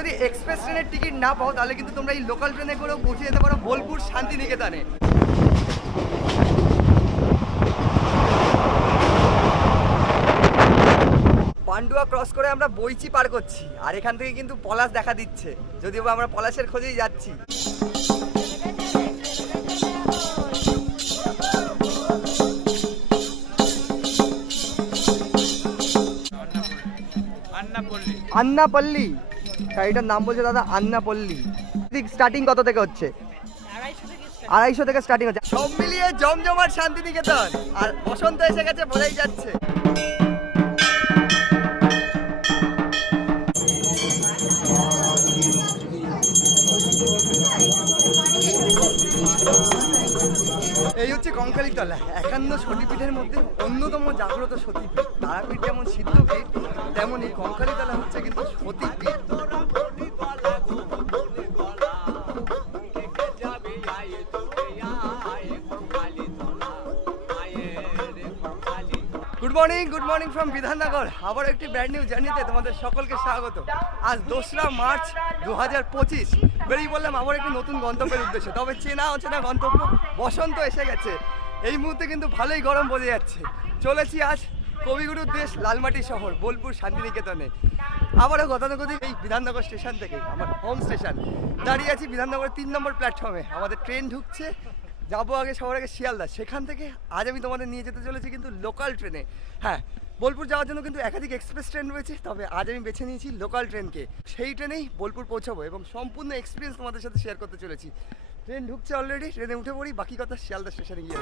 যদি এক্সপ্রেস ট্রেনের টিকিট না পাও তাহলে কিন্তু তোমরা এই লোকাল ট্রেনে করেও পৌঁছে যেতে পারো বোলপুর শান্তিনিকেতনে। পান্ডুয়া ক্রস করে আমরা বইচি পার করছি, আর এখান থেকে কিন্তু পলাশ দেখা দিচ্ছে, যদিও আমরা পলাশের খোঁজেই যাচ্ছি। আন্নাপল্লী, গাড়িটার নাম বলছে দাদা আন্নাপল্লী। স্টার্টিং কত থেকে হচ্ছে? 250 থেকে স্টার্টিং হচ্ছে। সব মিলিয়ে জমজমাট শান্তিনিকেতন, আর বসন্ত এসে গেছে বোঝাই যাচ্ছে। এই হচ্ছে কঙ্কালীতলা, 51 সতীপীঠের মধ্যে অন্যতম জাগ্রত সতীপীঠ। তারাপীঠ যেমন সিদ্ধপীঠ, তেমনই কঙ্কালীতলা হচ্ছে কিন্তু সতীপীঠ। Good morning from Bidhannagar. আবার একটি ব্র্যান্ড নিউ জার্নিতে তোমাদের সকলকে স্বাগত। আজ 2রা মার্চ 2025 বেরিয়ে বললাম আবার একটি নতুন গন্তব্যের উদ্দেশ্যে। তবে চেনা অচেনা গন্তব্য, বসন্ত এসে গেছে। এই মুহূর্তে কিন্তু ভালোই গরম বোঝা যাচ্ছে। চলেছি আজ কবিগুরুর দেশ লালমাটি শহর বোলপুর শান্তিনিকেতনে। আবারও গতানুগতিক এই বিধাননগর স্টেশন থেকে, আমার হোম স্টেশন, দাঁড়িয়ে আছি বিধাননগরের 3 নম্বর প্ল্যাটফর্মে। আমাদের ট্রেন ঢুকছে, যাবো আগে সবার আগে শিয়ালদা। সেখান থেকে আজ আমি তোমাদের নিয়ে যেতে চলেছি কিন্তু লোকাল ট্রেনে। হ্যাঁ, বোলপুর যাওয়ার জন্য কিন্তু একাধিক এক্সপ্রেস ট্রেন রয়েছে, তবে আজ আমি বেছে নিয়েছি লোকাল ট্রেনকে। সেই ট্রেনেই বোলপুর পৌঁছাবো এবং সম্পূর্ণ এক্সপিরিয়েন্স তোমাদের সাথে শেয়ার করতে চলেছি। ট্রেন ঢুকছে অলরেডি, ট্রেনে উঠে পড়ি, বাকি কথা শিয়ালদা স্টেশনে গিয়ে।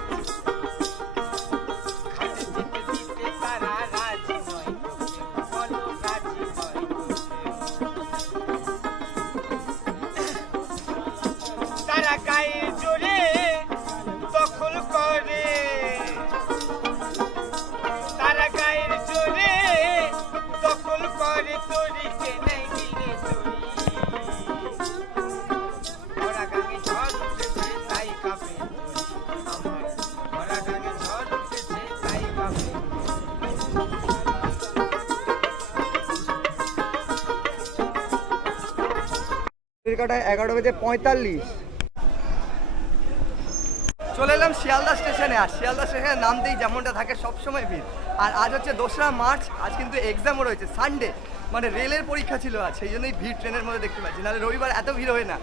কলকাতায় 11:45 চলে এলাম শিয়ালদা স্টেশনে। আর শিয়ালদা স্টেশনে নামতেই যেমনটা থাকে সবসময় ভিড়। আর আজ হচ্ছে 2রা মার্চ, আজ কিন্তু এক্সামও রয়েছে, সানডে, মানে রেলের পরীক্ষা ছিল আজ, সেই জন্যই ভিড় ট্রেনের মধ্যে দেখতে পাচ্ছি, নাহলে রবিবার এত ভিড় হয় না।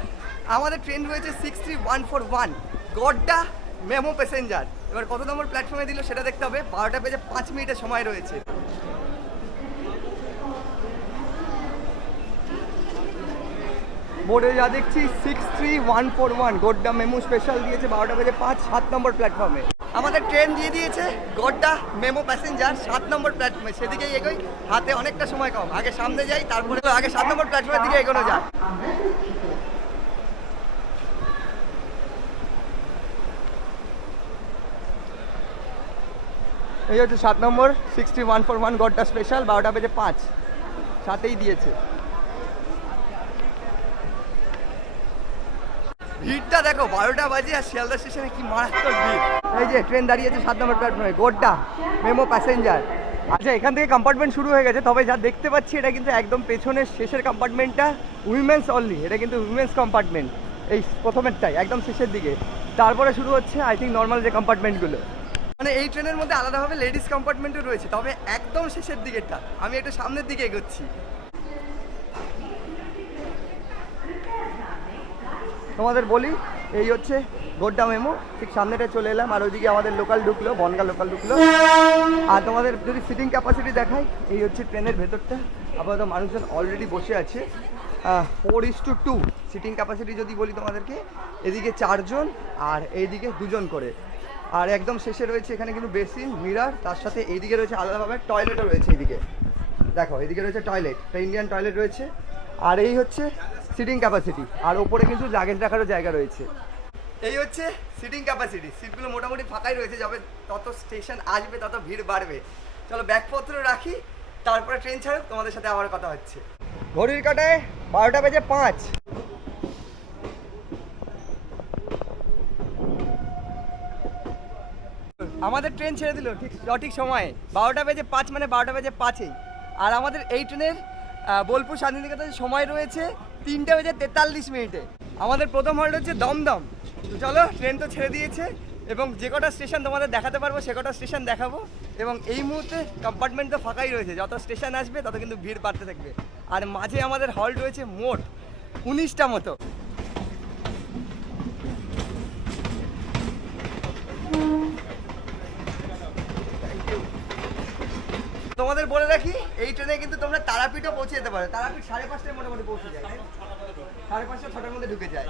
আমাদের ট্রেন রয়েছে 63141 গড্ডা মেমো প্যাসেঞ্জার। এবার কত নম্বর প্ল্যাটফর্মে দিল সেটা দেখতে হবে। 12:05 সময় রয়েছে। বোর্ডে যা দেখছি 63141 গোড্ডা মেমো স্পেশাল দিয়েছে 12:05, 7 নম্বর প্ল্যাটফর্মে। আমাদের ট্রেন দিয়ে দিয়েছে গোড্ডা মেমো প্যাসেঞ্জার 7 নম্বর প্ল্যাটফর্মে। সেদিকেই এগোই, হাতে অনেকটা সময় কম। আগে সামনে যাই, তারপরে আগে 7 নম্বর প্ল্যাটফর্মের দিকে এগোনো যায়। এই হচ্ছে 7 নম্বর 63141 গোড্ডা স্পেশাল, 12:05, সাথেই দিয়েছে। ভিড়টা দেখো, 12টা বাজে আর শিয়ালদা স্টেশনে কি মারাত্মক ভিড়। এই যে ট্রেন দাঁড়িয়েছে 7 নম্বর প্ল্যাটফর্মে, গোড্ডা মেমো প্যাসেঞ্জার। আচ্ছা, এখান থেকে কম্পার্টমেন্ট শুরু হয়ে গেছে, তবে যা দেখতে পাচ্ছি এটা কিন্তু একদম পেছনের শেষের কম্পার্টমেন্টটা উইমেন্স অনলি। এটা কিন্তু উইমেন্স কম্পার্টমেন্ট, এই প্রথমেরটাই একদম শেষের দিকে। তারপরে শুরু হচ্ছে আই থিঙ্ক নর্মাল যে কম্পার্টমেন্টগুলো। মানে এই ট্রেনের মধ্যে আলাদাভাবে লেডিস কম্পার্টমেন্টও রয়েছে, তবে একদম শেষের দিকেরটা। আমি একটু সামনের দিকে এগোচ্ছি। তোমাদের বলি, এই হচ্ছে গোড্ডা মেমো, ঠিক সামনেটা চলে এলাম। আর ওইদিকে আমাদের লোকাল ঢুকলো, বনগা লোকাল ঢুকলো। আর তোমাদের যদি সিটিং ক্যাপাসিটি দেখাই, এই হচ্ছে ট্রেনের ভেতরটা। আপাতত মানুষজন অলরেডি বসে আছে। 4:2 সিটিং ক্যাপাসিটি যদি বলি তোমাদেরকে। এদিকে 4 জন আর এইদিকে 2 জন করে। আর একদম শেষে রয়েছে এখানে কিন্তু বেসিন, মিরার, তার সাথে এইদিকে রয়েছে আলাদাভাবে টয়লেটও রয়েছে। এইদিকে দেখো, এইদিকে রয়েছে টয়লেট, একটা ইন্ডিয়ান টয়লেট রয়েছে। আর এই হচ্ছে সিটিং ক্যাপাসিটি, আর ওপরে কিন্তু লাগেজ রাখারও জায়গা রয়েছে। এই হচ্ছে সিটিং ক্যাপাসিটি। সিটগুলো মোটামুটি ফাঁকাই রয়েছে, যবে তত স্টেশন আসবে তত ভিড় বাড়বে। চলো ব্যাগপত্র রাখি, তারপরে ট্রেন ছাড়ুক, তোমাদের সাথে আবার কথা হচ্ছে। ঘড়ির কাঁটায় 12:05। আমাদের ট্রেন ছেড়ে দিল ঠিক সঠিক সময়ে, 12:05, মানে 12:05। আর আমাদের এই ট্রেনের বোলপুর শান্তিনিকেতন সময় রয়েছে 3:43। আমাদের প্রথম হল্ট হচ্ছে দমদম। তো চলো, ট্রেন তো ছেড়ে দিয়েছে এবং যে কটা স্টেশন তোমাদের দেখাতে পারবো সে কটা স্টেশন দেখাবো। এবং এই মুহূর্তে কম্পার্টমেন্ট তো ফাঁকাই রয়েছে, যত স্টেশন আসবে তত কিন্তু ভিড় বাড়তে থাকবে। আর মাঝে আমাদের হল্ট রয়েছে মোট 19টা মতো। তোমাদের বলে রাখি, এই ট্রেনে কিন্তু তোমরা তারাপীঠও পৌঁছে যেতে পারো। তারাপীঠ 5:30টায় মোটামুটি পৌঁছে যায়, 5:30 6টার মধ্যে ঢুকে যায়।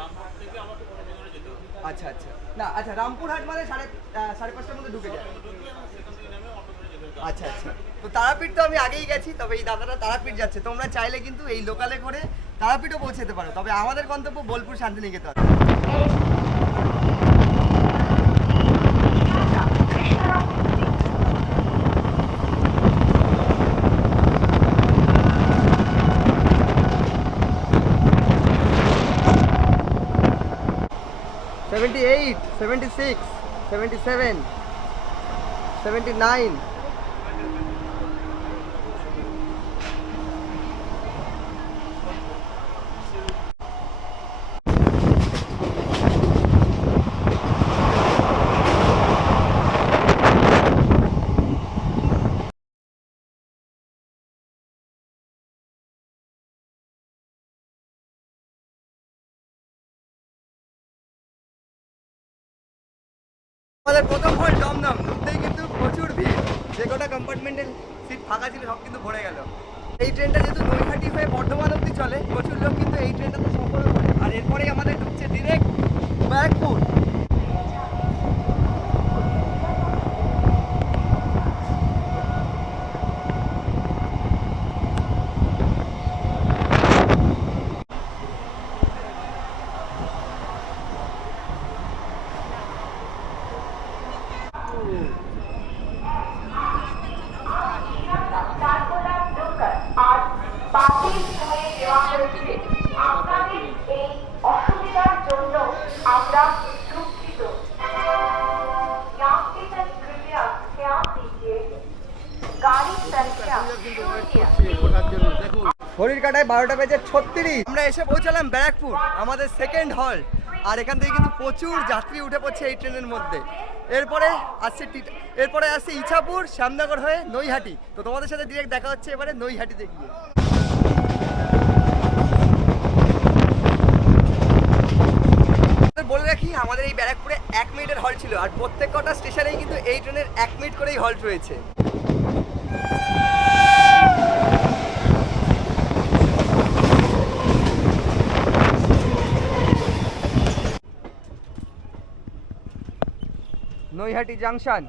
আচ্ছা আচ্ছা, না আচ্ছা, রামপুরহাট মানে 5:30টার মধ্যে ঢুকে যায়। আচ্ছা আচ্ছা, তো তারাপীঠ তো আমি আগেই গেছি, তবে এই দাদাটা তারাপীঠ যাচ্ছে। তোমরা চাইলে কিন্তু এই লোকালে করে তারাপীঠও পৌঁছে যেতে পারো, তবে আমাদের গন্তব্য বোলপুর শান্তিনিকেতন। $78, $76, $77, $79। আমাদের প্রথম হল দমদম। ঢুকতেই কিন্তু প্রচুর ভিড়, যে কটা কম্পার্টমেন্টের সিট ফাঁকা ছিল সব কিন্তু ভরে গেল। এই ট্রেনটা যেহেতু নৈহাটি হয়ে বর্ধমান অবধি চলে, প্রচুর লোক কিন্তু এই ট্রেনটাতে সফরও করে। আর এরপরেই আমাদের ঢুকছে ডিরেক্ট ব্যারাকপুর। ঘড়ির কাটায় 12:36। আমরা এসে পৌঁছালাম ব্যারাকপুর, আমাদের সেকেন্ড হল। আর এখান থেকে কিন্তু প্রচুর যাত্রী উঠে পড়ছে এই ট্রেনের মধ্যে। এরপরে আসছে ইছাপুর, শ্যামনগর হয়ে নৈহাটি। তো তোমাদের সাথে ডিরেক্ট দেখা হচ্ছে এবারে নৈহাটিতে গিয়ে। বলে রাখি, আমাদের এই ব্যারাকপুরে 1 মিনিটের হল্ট ছিল, আর প্রত্যেক কটা স্টেশনেই কিন্তু এই ট্রেনের 1 মিনিট করেই হল্ট রয়েছে। নৈহাটি জাংশন,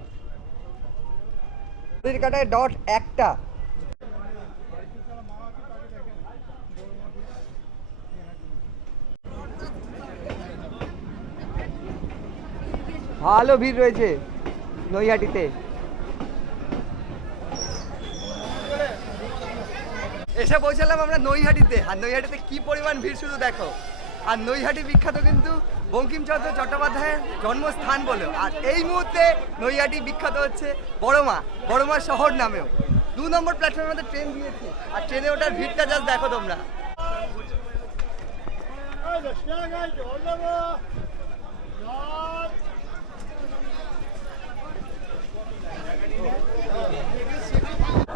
কাটায় ডট একটা। ভালো ভিড় রয়েছে নৈহাটিতে। এসে পৌঁছালাম আমরা নৈহাটিতে, আর নৈহাটিতে কি পরিমাণ ভিড় শুধু দেখো। আর নৈহাটি বিখ্যাত কিন্তু বঙ্কিমচন্দ্র চট্টোপাধ্যায়ের জন্মস্থান বলেও। আর এই মুহূর্তে নৈহাটি বিখ্যাত হচ্ছে বড়মা শহর নামেও। 2 নম্বর প্ল্যাটফর্মে আমাদের ট্রেন দিয়েছে, আর ট্রেনে ওঠার ভিড়টা জাস্ট দেখো তোমরা।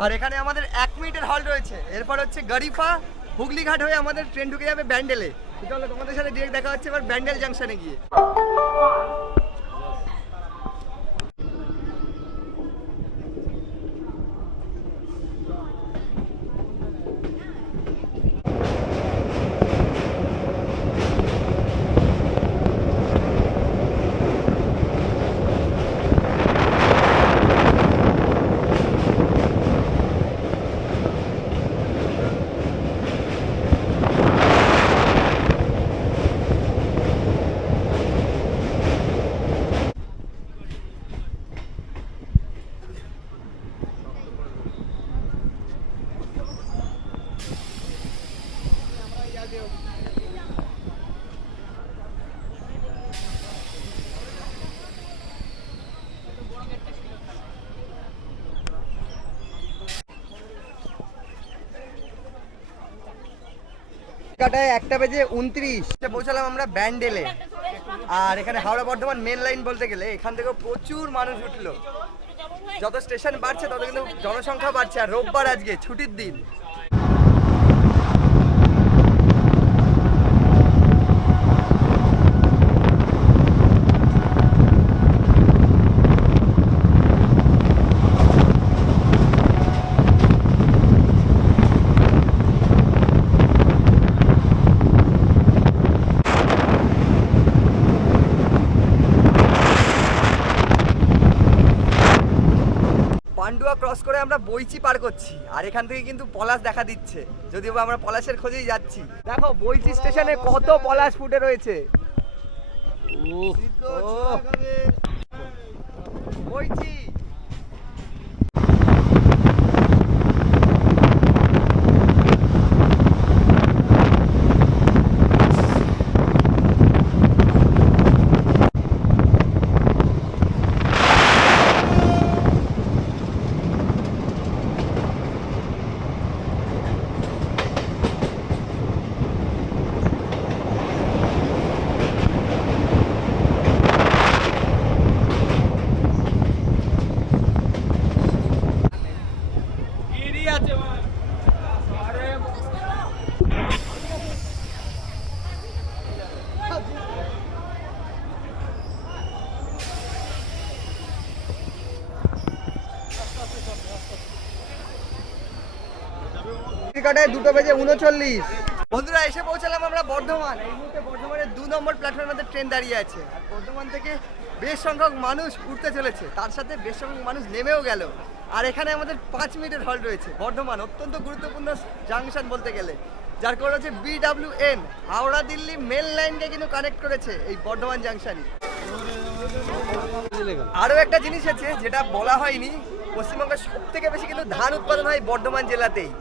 আর এখানে আমাদের 1 মিনিটের হল রয়েছে। এরপর হচ্ছে গরিফা, হুগলিঘাট হয়ে আমাদের ট্রেন ঢুকে যাবে ব্যান্ডেলে। চলো তোমাদের সাথে ডিরেক্ট দেখা হচ্ছে এবার ব্যান্ডেল জাংশনে গিয়ে। কাটায় 1:29 পৌঁছালাম আমরা ব্যান্ডেলে। আর এখানে হাওড়া বর্ধমান মেন লাইন বলতে গেলে এখান থেকে প্রচুর মানুষ উঠলো। যত স্টেশন বাড়ছে তত কিন্তু জনসংখ্যা বাড়ছে। আর রোববার আজকে ছুটির দিন। পান্ডুয়া ক্রস করে আমরা বইচি পার করছি। আর এখান থেকে কিন্তু পলাশ দেখা দিচ্ছে, যদিও আমরা পলাশের খোঁজেই যাচ্ছি। দেখো বইচি স্টেশনে কত পলাশ ফুটে রয়েছে। বইচি কাটায় 2:39। বন্ধুরা এসে পৌঁছালাম আমরা বর্ধমান। এই মুহূর্তে বর্ধমানের 2 নম্বর প্ল্যাটফর্মের মধ্যে ট্রেন দাঁড়িয়ে আছে। আর বর্ধমান থেকে বেশ সংখ্যক মানুষ উঠতে চলেছে, তার সাথে বেশ সংখ্যক মানুষ নেমেও গেল। আর এখানে আমাদের 5 মিনিটের হল্ট রয়েছে। বর্ধমান অত্যন্ত গুরুত্বপূর্ণ জাংশন বলতে গেলে, যার কারণ হচ্ছে BWN হাওড়া দিল্লি মেল লাইনকে কিন্তু কানেক্ট করেছে এই বর্ধমান জাংশনই। আরও একটা জিনিস আছে যেটা বলা হয়নি, পশ্চিমবঙ্গের সব থেকে বেশি কিন্তু ধান উৎপাদন হয় বর্ধমান জেলাতেই।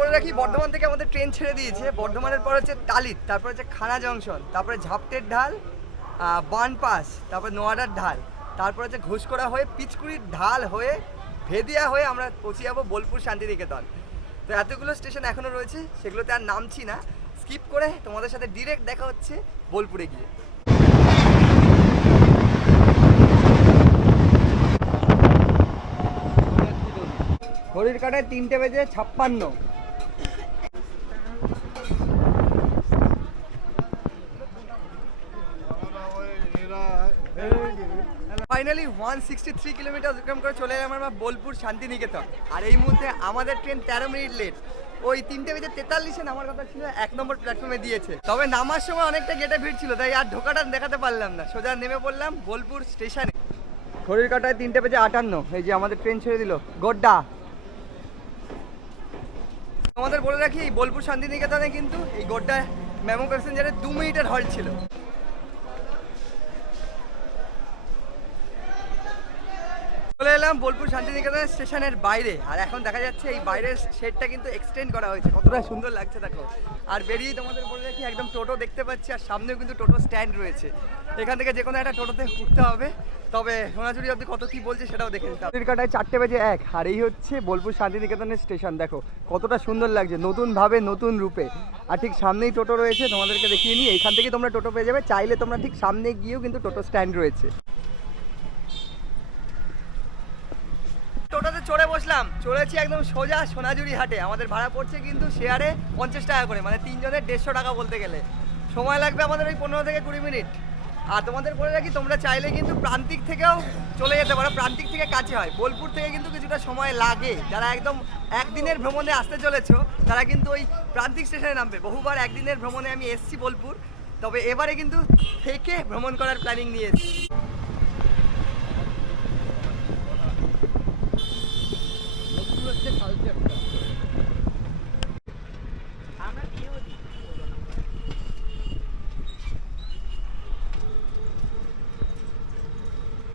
বলে রাখি বর্ধমান থেকে আমাদের ট্রেন ছেড়ে দিয়েছে। বর্ধমানের পর হচ্ছে টালিট, তারপর হচ্ছে খানা জংশন, তারপরে ঝাপটের ঢাল, বানপাস, তারপরে নোয়াডার ঢাল, তারপর হচ্ছে ঘুষকরা হয়ে পিচকুড়ির ঢাল হয়ে ভেদিয়া হয়ে আমরা পৌঁছে যাবো বোলপুর শান্তিনিকেতন। তো এতগুলো স্টেশন এখনো রয়েছে, সেগুলোতে আর নামছি না, স্কিপ করে তোমাদের সাথে ডিরেক্ট দেখা হচ্ছে বোলপুরে গিয়ে। ঘড়ির কাটায় 3:56। ফাইনালি 163 কিলোমিটার অতিক্রম করে চলে এলাম আমরা বোলপুর শান্তিনিকেতন। আর এই মুহূর্তে আমাদের ট্রেন 13 মিনিট লেট। ওই 3:43 নামার কথা ছিল, 1 নম্বর প্ল্যাটফর্মে দিয়েছে। তবে নামার সময় অনেকটা গেটে ভিড় ছিল, তাই আর ঢোকাটা দেখাতে পারলাম না। সোজা নেমে পড়লাম বোলপুর স্টেশনে। ঘড়ির কাটায় 3:58। এই যে আমাদের ট্রেন ছেড়ে দিল গোড্ডা। আমাদের বলে রাখি এই বোলপুর শান্তিনিকেতনে কিন্তু এই গোড্ডা মেমো প্যাসেঞ্জারের 2 মিনিটের হল্ট ছিল। চলে এলাম বোলপুর শান্তিনিকেতন স্টেশনের বাইরে। আর এখন দেখা যাচ্ছে এই বাইরের শেডটা কিন্তু এক্সটেন্ড করা হয়েছে, কতটা সুন্দর লাগছে দেখো। আর বেরিয়ে তোমাদের বলে রাখি একদম টোটো দেখতে পাচ্ছি, আর সামনেও কিন্তু টোটো স্ট্যান্ড রয়েছে। এখান থেকে যে কোনো একটা টোটোতে উঠতে হবে। তবে সোনাঝুরি অব্দি কত কি বলছে সেটাও দেখে নিতে হবে। কাটায় 4:01। আর এই হচ্ছে বোলপুর শান্তিনিকেতনের স্টেশন। দেখো কতটা সুন্দর লাগছে, নতুনভাবে নতুন রূপে। আর ঠিক সামনেই টোটো রয়েছে, তোমাদেরকে দেখিয়ে নিই। এইখান থেকে তোমরা টোটো পেয়ে যাবে, চাইলে তোমরা ঠিক সামনে গিয়েও কিন্তু টোটো স্ট্যান্ড রয়েছে। টোটোতে চড়ে বসলাম, চলেছি একদম সোজা সোনাঝুরি হাটে। আমাদের ভাড়া পড়ছে কিন্তু শেয়ারে 50 টাকা করে, মানে 3 জনের 150 টাকা বলতে গেলে। সময় লাগবে আমাদের ওই 15 থেকে 20 মিনিট। আর তোমাদের বলে রাখি তোমরা চাইলে কিন্তু প্রান্তিক থেকেও চলে যেতে পারো, প্রান্তিক থেকে কাছে হয়। বোলপুর থেকে কিন্তু কিছুটা সময় লাগে। যারা একদম একদিনের ভ্রমণে আসতে চলেছো তারা কিন্তু ওই প্রান্তিক স্টেশনে নামবে। বহুবার একদিনের ভ্রমণে আমি এসেছি বোলপুর, তবে এবারে কিন্তু থেকে ভ্রমণ করার প্ল্যানিং নিয়ে এসেছি।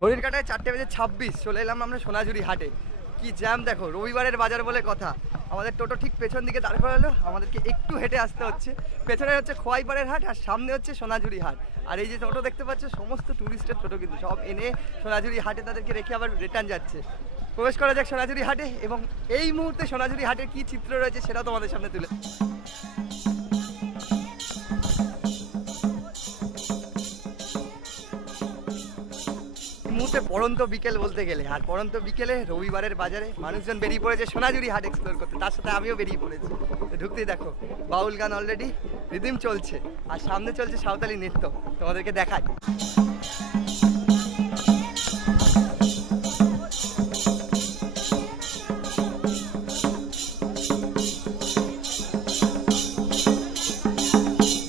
ঘড়ির কাটায় 4:26। চলে এলাম আমরা সোনাঝুরি হাটে। কি জ্যাম দেখো, রবিবারের বাজার বলে কথা। আমাদের টোটো ঠিক পেছন দিকে দাঁড় করালো, আমাদেরকে একটু হেঁটে আসতে হচ্ছে। পেছনে হচ্ছে খোয়াইপাড়ের হাট আর সামনে হচ্ছে সোনাঝুরি হাট। আর এই যে টোটো দেখতে পাচ্ছ সমস্ত টুরিস্টের টোটো, কিন্তু সব এনে সোনাঝুরি হাটে তাদেরকে রেখে আবার রিটার্ন যাচ্ছে। প্রবেশ করা যাক সোনাঝুরি হাটে, এবং এই মুহূর্তে সোনাঝুরি হাটের কি চিত্র রয়েছে সেটাও তোমাদের সামনে তুলে। মুহূর্তে পড়ন্ত বিকেল বলতে গেলে, আর পড়ন্ত বিকেলে রবিবারের বাজারে মানুষজন বেরিয়ে পড়েছে সোনাঝুরি হাট এক্সপ্লোর করতে, তার সাথে আমিও বেরিয়ে পড়েছি। ঢুকতেই দেখো বাউল গান অলরেডি রিদিম চলছে, আর সামনে চলছে সাঁওতালি নৃত্য, তোমাদেরকে দেখাই।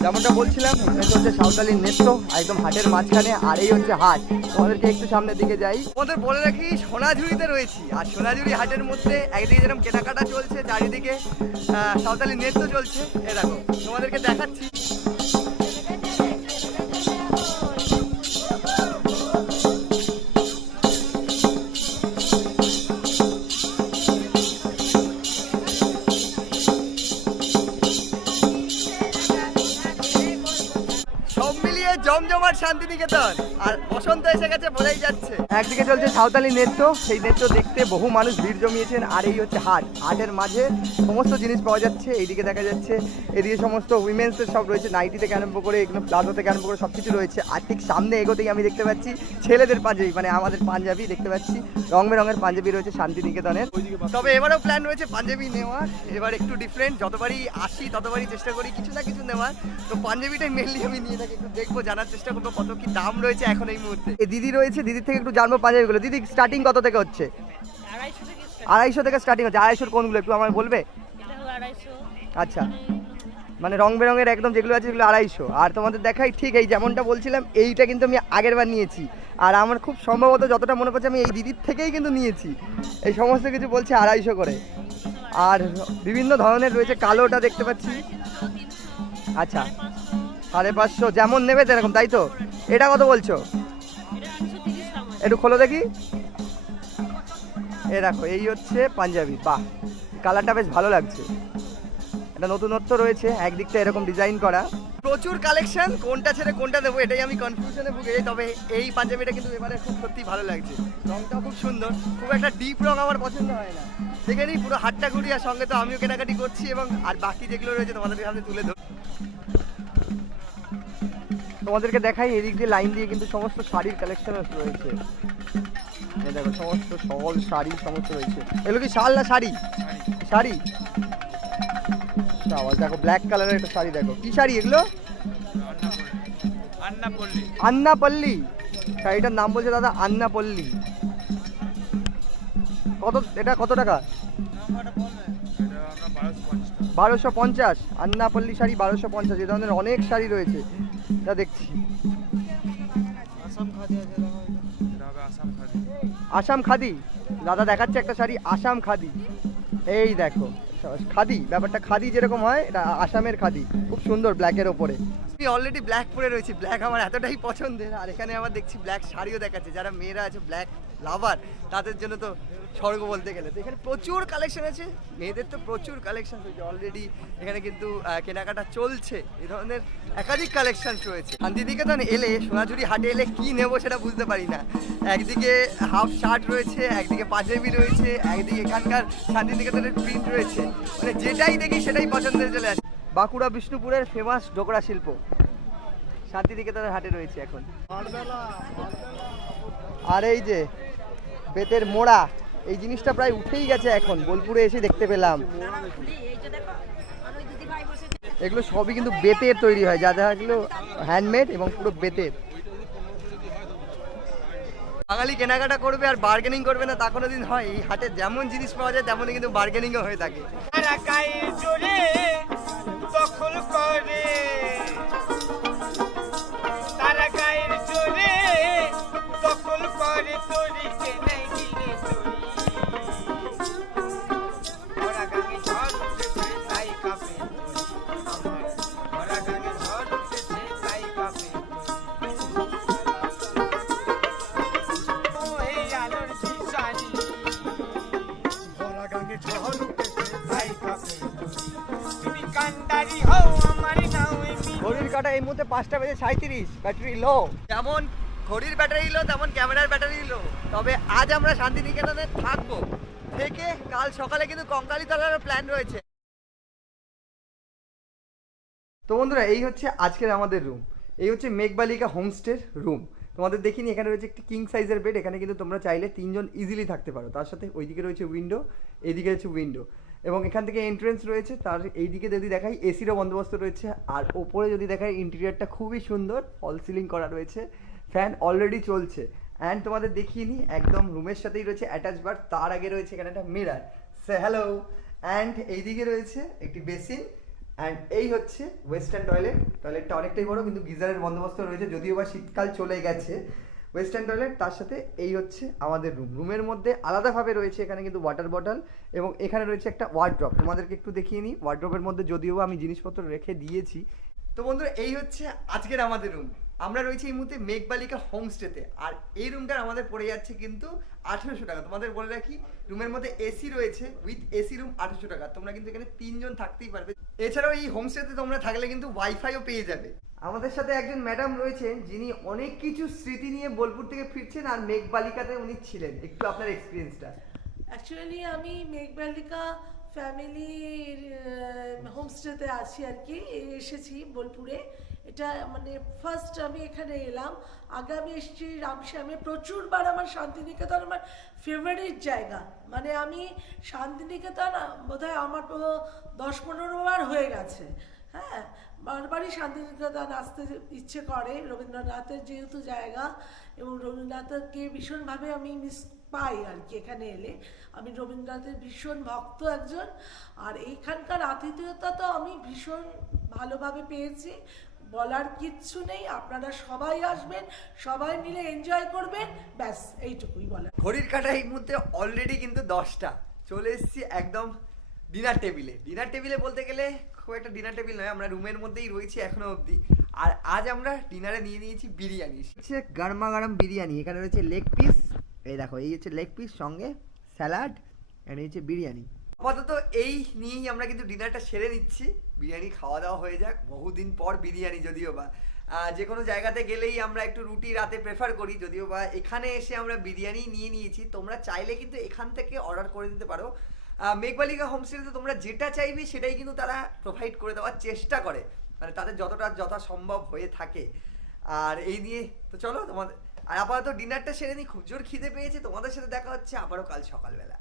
যেমনটা বলছিলাম, এটা হচ্ছে সাঁওতালি নৃত্য একদম হাটের মাঝখানে, আর এই হচ্ছে হাট। তোমাদেরকে একটু সামনের দিকে যাই। তোমাদের বলে রাখি সোনাঝুরিতে রয়েছি, আর সোনাঝুরি হাটের মধ্যে একদিকে যেরকম কেনাকাটা চলছে, চারিদিকে সাঁওতালি নৃত্য চলছে। এ দেখো তোমাদেরকে দেখাচ্ছি। জমজমাট শান্তিনিকেতন, আর বসন্ত এসে গেছে বলেই যাচ্ছে। একদিকে চলছে সাঁওতালি নৃত্য, সেই নৃত্য দেখতে বহু মানুষ ভিড় জমিয়েছেন। আর এই হচ্ছে হাট, হাটের মাঝে সমস্ত জিনিস পাওয়া যাচ্ছে। এইদিকে দেখা যাচ্ছে এদিকে সমস্ত উইমেন্সের সব রয়েছে, নাইটি থেকে আরম্ভ করে এগুলো প্লাজো থেকে আরম্ভ করে সব কিছু রয়েছে। আর ঠিক সামনে এগোতেই আমি দেখতে পাচ্ছি ছেলেদের পাঞ্জাবি, মানে আমাদের পাঞ্জাবি দেখতে পাচ্ছি, রং বেরঙের পাঞ্জাবি রয়েছে শান্তিনিকেতনের। তবে এবারও প্ল্যান রয়েছে পাঞ্জাবি নেওয়ার, এবার একটু ডিফারেন্ট। যতবারই আসি ততবারই চেষ্টা করি কিছু না কিছু নেওয়ার, তো পাঞ্জাবিটাই মেনলি আমি নিয়ে থাকি। একটু দেখবো, জানার চেষ্টা করবো কত কি দাম রয়েছে এখন এই মুহূর্তে। দিদি রয়েছে, দিদির থেকে একটু জানবো পাঞ্জাবিগুলো। দিদি স্টার্টিং কত থেকে হচ্ছে? 250 থেকে স্টার্টিং হচ্ছে। 250 কোনগুলো একটু আমায় বলবে? আচ্ছা, মানে রং বেরঙের একদম যেগুলো আছে সেগুলো 250। আর তোমাদের দেখাই ঠিক এই যেমনটা বলছিলাম, এইটা কিন্তু আমি আগের বার নিয়েছি, আর আমার খুব সম্ভবত যতটা মনে করছে আমি এই দিদির থেকেই কিন্তু নিয়েছি। এই সমস্ত কিছু বলছে 250 করে। আর বিভিন্ন ধরনের রয়েছে, কালোটা দেখতে পাচ্ছি। আচ্ছা, 550 যেমন নেবে সেরকম, তাই তো? এটা কত বলছো? একটু খোলো দেখি। এ দেখো, এই হচ্ছে পাঞ্জাবি। বাহ, কালারটা বেশ ভালো লাগছে। এটা নতুনত্ব রয়েছে, একদিকটা এরকম ডিজাইন করা। প্রচুর কালেকশন, কোনটা ছেড়ে কোনটা দেবো এটাই আমি কনফিউশনে ভুগে যাই। তবে এই পাঞ্জাবিটা কিন্তু এবারে খুব সত্যি ভালো লাগছে, রংটাও খুব সুন্দর। খুব একটা ডিপ রং আমার পছন্দ হয় না। দেখে নিই পুরো হাটটা ঘুরি, আর সঙ্গে তো আমিও কেনাকাটি করছি, এবং আর বাকি যেগুলো রয়েছে তোমাদের সামনে তুলে ধর। তোমাদেরকে দেখাই, এদিক দিয়ে লাইন দিয়ে কিন্তু সমস্ত শাড়ির কালেকশন রয়েছে। এই দেখো সমস্ত শল শাড়ি সমস্ত রয়েছে। এগুলো কি শাল না শাড়ি? শাড়ি। দেখো ব্ল্যাক কালারের একটা শাড়ি, দেখো কি শাড়ি এগুলো? আন্নাপল্লী। শাড়িটার নাম বলছে দাদা আন্নাপল্লী। কত এটা, কত টাকা? 1250। আন্নাপল্লী শাড়ি 1250। এ ধরনের অনেক শাড়ি রয়েছে যা দেখছি। আসাম খাদি দাদা দেখাচ্ছে একটা শাড়ি, আসাম খাদি। এই দেখো খাদি, ব্যাপারটা খাদি যেরকম হয় এটা আসামের খাদি, খুব সুন্দর ব্ল্যাকের ওপরে। আমি অলরেডি ব্ল্যাক পরে রয়েছি, ব্ল্যাক আমার এতটাই পছন্দের। আর এখানে আবার দেখছি ব্ল্যাক শাড়িও দেখাচ্ছে, যারা মেয়েরা আছে ব্ল্যাক লাভার তাদের জন্য তো স্বর্গ বলতে গেলে। তো এখানে প্রচুর কালেকশন আছে, মেয়েদের তো প্রচুর কালেকশন রয়েছে অলরেডি। এখানে কিন্তু কেনাকাটা চলছে, এই ধরনের একাধিক কালেকশন রয়েছে। শান্তিনিকেতন এলে, সোনাঝুরি হাটে এলে কি নেবো সেটা বুঝতে পারি না। একদিকে হাফ শার্ট রয়েছে, একদিকে পাঞ্জাবি রয়েছে, একদিকে এখানকার শান্তিনিকেতনের প্রিন্ট রয়েছে, মানে যেটাই দেখি সেটাই পছন্দের চলে আসে। বাঁকুড়া বিষ্ণুপুরের ফেমাস ডোকরা শিল্প শান্তিনিকেতনের হাটে রয়েছে এখন। আর এই যে বেতের মোড়া, এই জিনিসটা প্রায় উঠেই গেছে এখন, বোলপুরে এসে দেখতে পেলাম। এগুলো সবই কিন্তু বেতের তৈরি হয়, যা যা এগুলো হ্যান্ডমেড এবং পুরো বেতের। বাঙালি কেনাকাটা করবে আর বার্গেনিং করবে না তা কোনোদিন হয়? এই হাটে যেমন জিনিস পাওয়া যায় তেমনই কিন্তু বার্গেনিংও হয়ে থাকে। কাটা এই মুহূর্তে 5:37, ব্যাটারি লো। যেমন ঘড়ির ব্যাটারি লো তেমন ক্যামেরার ব্যাটারি লো। তবে আজ আমরা শান্তিনিকেতনে থাকবো, থেকে কাল সকালে কিন্তু কঙ্কালীতলার প্ল্যান রয়েছে। তো বন্ধুরা, এই হচ্ছে আজকের আমাদের রুম। এই হচ্ছে মেঘবালিকা হোমস্টের রুম। তোমাদের দেখিনি, এখানে রয়েছে একটি কিং সাইজের বেড। এখানে কিন্তু তোমরা চাইলে 3 জন ইজিলি থাকতে পারো। তার সাথে ওইদিকে রয়েছে উইন্ডো, এইদিকে রয়েছে উইন্ডো, এবং এখান থেকে এন্ট্রেন্স রয়েছে। তার এইদিকে যদি দেখাই এসিরও বন্দোবস্ত রয়েছে। আর ওপরে যদি দেখাই ইন্টেরিয়ারটা খুবই সুন্দর, ফল সিলিং করা রয়েছে, ফ্যান অলরেডি চলছে। অ্যান্ড তোমাদের দেখিয়ে নিই, একদম রুমের সাথেই রয়েছে অ্যাটাচ বার। তার আগে রয়েছে এখানে একটা মিরার, সে হ্যালো। অ্যান্ড এইদিকে রয়েছে একটি বেসিন। অ্যান্ড এই হচ্ছে ওয়েস্টার্ন টয়লেট। টয়লেটটা অনেকটাই বড়, কিন্তু গিজারের বন্দোবস্ত রয়েছে, যদিও বা শীতকাল চলে গেছে। ওয়েস্টার্ন টয়লেট, তার সাথে এই হচ্ছে আমাদের রুম। রুমের মধ্যে আলাদাভাবে রয়েছে এখানে কিন্তু ওয়াটার বটল, এবং এখানে রয়েছে একটা ওয়ার্ড্রপ। তোমাদেরকে একটু দেখিয়ে নিই, ওয়ার্ড্রপের মধ্যে যদিও আমি জিনিসপত্র রেখে দিয়েছি। তো বন্ধুরা, এই হচ্ছে আজকের আমাদের রুম। আমরা রয়েছি এই মুহূর্তে মেঘবালিকা হোমস্টেতে। আর এই রুমটার আমাদের পড়ে যাচ্ছে কিন্তু 1800 টাকা। তোমাদের বলে রাখি, রুমের মধ্যে এসি রয়েছে, উইথ এসি রুম 1800 টাকা। তোমরা কিন্তু এখানে 3 জন থাকতেই পারবে। এছাড়াও এই হোমস্টেতে তোমরা থাকলে কিন্তু ওয়াইফাইও পেয়ে যাবে। আমাদের সাথে একজন ম্যাডাম রয়েছেন, যিনি অনেক কিছু স্মৃতি নিয়ে বোলপুর থেকে ফিরছেন, আর মেঘবালিকাতে উনি ছিলেন। একটু আপনার এক্সপিরিয়েন্সটা। অ্যাকচুয়ালি আমি মেঘবালিকা ফ্যামিলির হোমস্টেতে আছি আর কি, এসেছি বোলপুরে। এটা মানে ফার্স্ট আমি এখানে এলাম। আগে আমি এসেছি রামশ্যামে প্রচুরবার। আমার শান্তিনিকেতন আমার ফেভারিট জায়গা। মানে আমি শান্তিনিকেতন বোধহয় আমার 10-15 বার হয়ে গেছে। হ্যাঁ, বারবারই শান্তিনিকেতন আসতে ইচ্ছে করে, রবীন্দ্রনাথের যেহেতু জায়গা, এবং রবীন্দ্রনাথকে ভীষণভাবে আমি মিস পাই আর কি এখানে এলে। আমি রবীন্দ্রনাথের ভীষণ ভক্ত একজন। আর এইখানকার আতিথেয়তা তো আমি ভীষণ ভালোভাবে পেয়েছি, বলার কিচ্ছু নেই। আপনারা সবাই আসবেন, সবাই মিলে এনজয় করবেন, ব্যাস এইটুকুই বলা। ঘড়ির কাঁটা এই মুহূর্তে অলরেডি কিন্তু 10টা। চলে এসেছি একদম ডিনার টেবিলে। ডিনার টেবিলে বলতে গেলে খুব একটা ডিনার টেবিল নয়, আমরা রুমের মধ্যেই রয়েছি এখনো অবধি। আর আজ আমরা ডিনারে নিয়ে নিয়েছি বিরিয়ানি। হচ্ছে গরমা গরম বিরিয়ানি। এখানে রয়েছে লেগ পিস, এই দেখো, এই হচ্ছে লেগ পিস, সঙ্গে স্যালাড, এখানে হচ্ছে বিরিয়ানি। আপাতত এই নিয়েই আমরা কিন্তু ডিনারটা সেরে নিচ্ছি। বিরিয়ানি খাওয়া দাওয়া হয়ে যাক। বহুদিন পর বিরিয়ানি, যদিও বা যে কোনো জায়গাতে গেলেই আমরা একটু রুটি রাতে প্রেফার করি, যদিও বা এখানে এসে আমরা বিরিয়ানি নিয়ে নিয়েছি। তোমরা চাইলে কিন্তু এখান থেকে অর্ডার করে দিতে পারো। মেঘবালিকা হোমস্টেতে তোমরা যেটা চাইবে সেটাই কিন্তু তারা প্রোভাইড করে দেওয়ার চেষ্টা করে, মানে তাদের যতটা যথাসম্ভব হয়ে থাকে। আর এই নিয়ে তো চলো তোমাদের, আর আপাতত ডিনারটা সেরে নিই, খুব জোর খিদে পেয়েছে। তোমাদের সাথে দেখা হচ্ছে আবারও কাল সকালবেলা।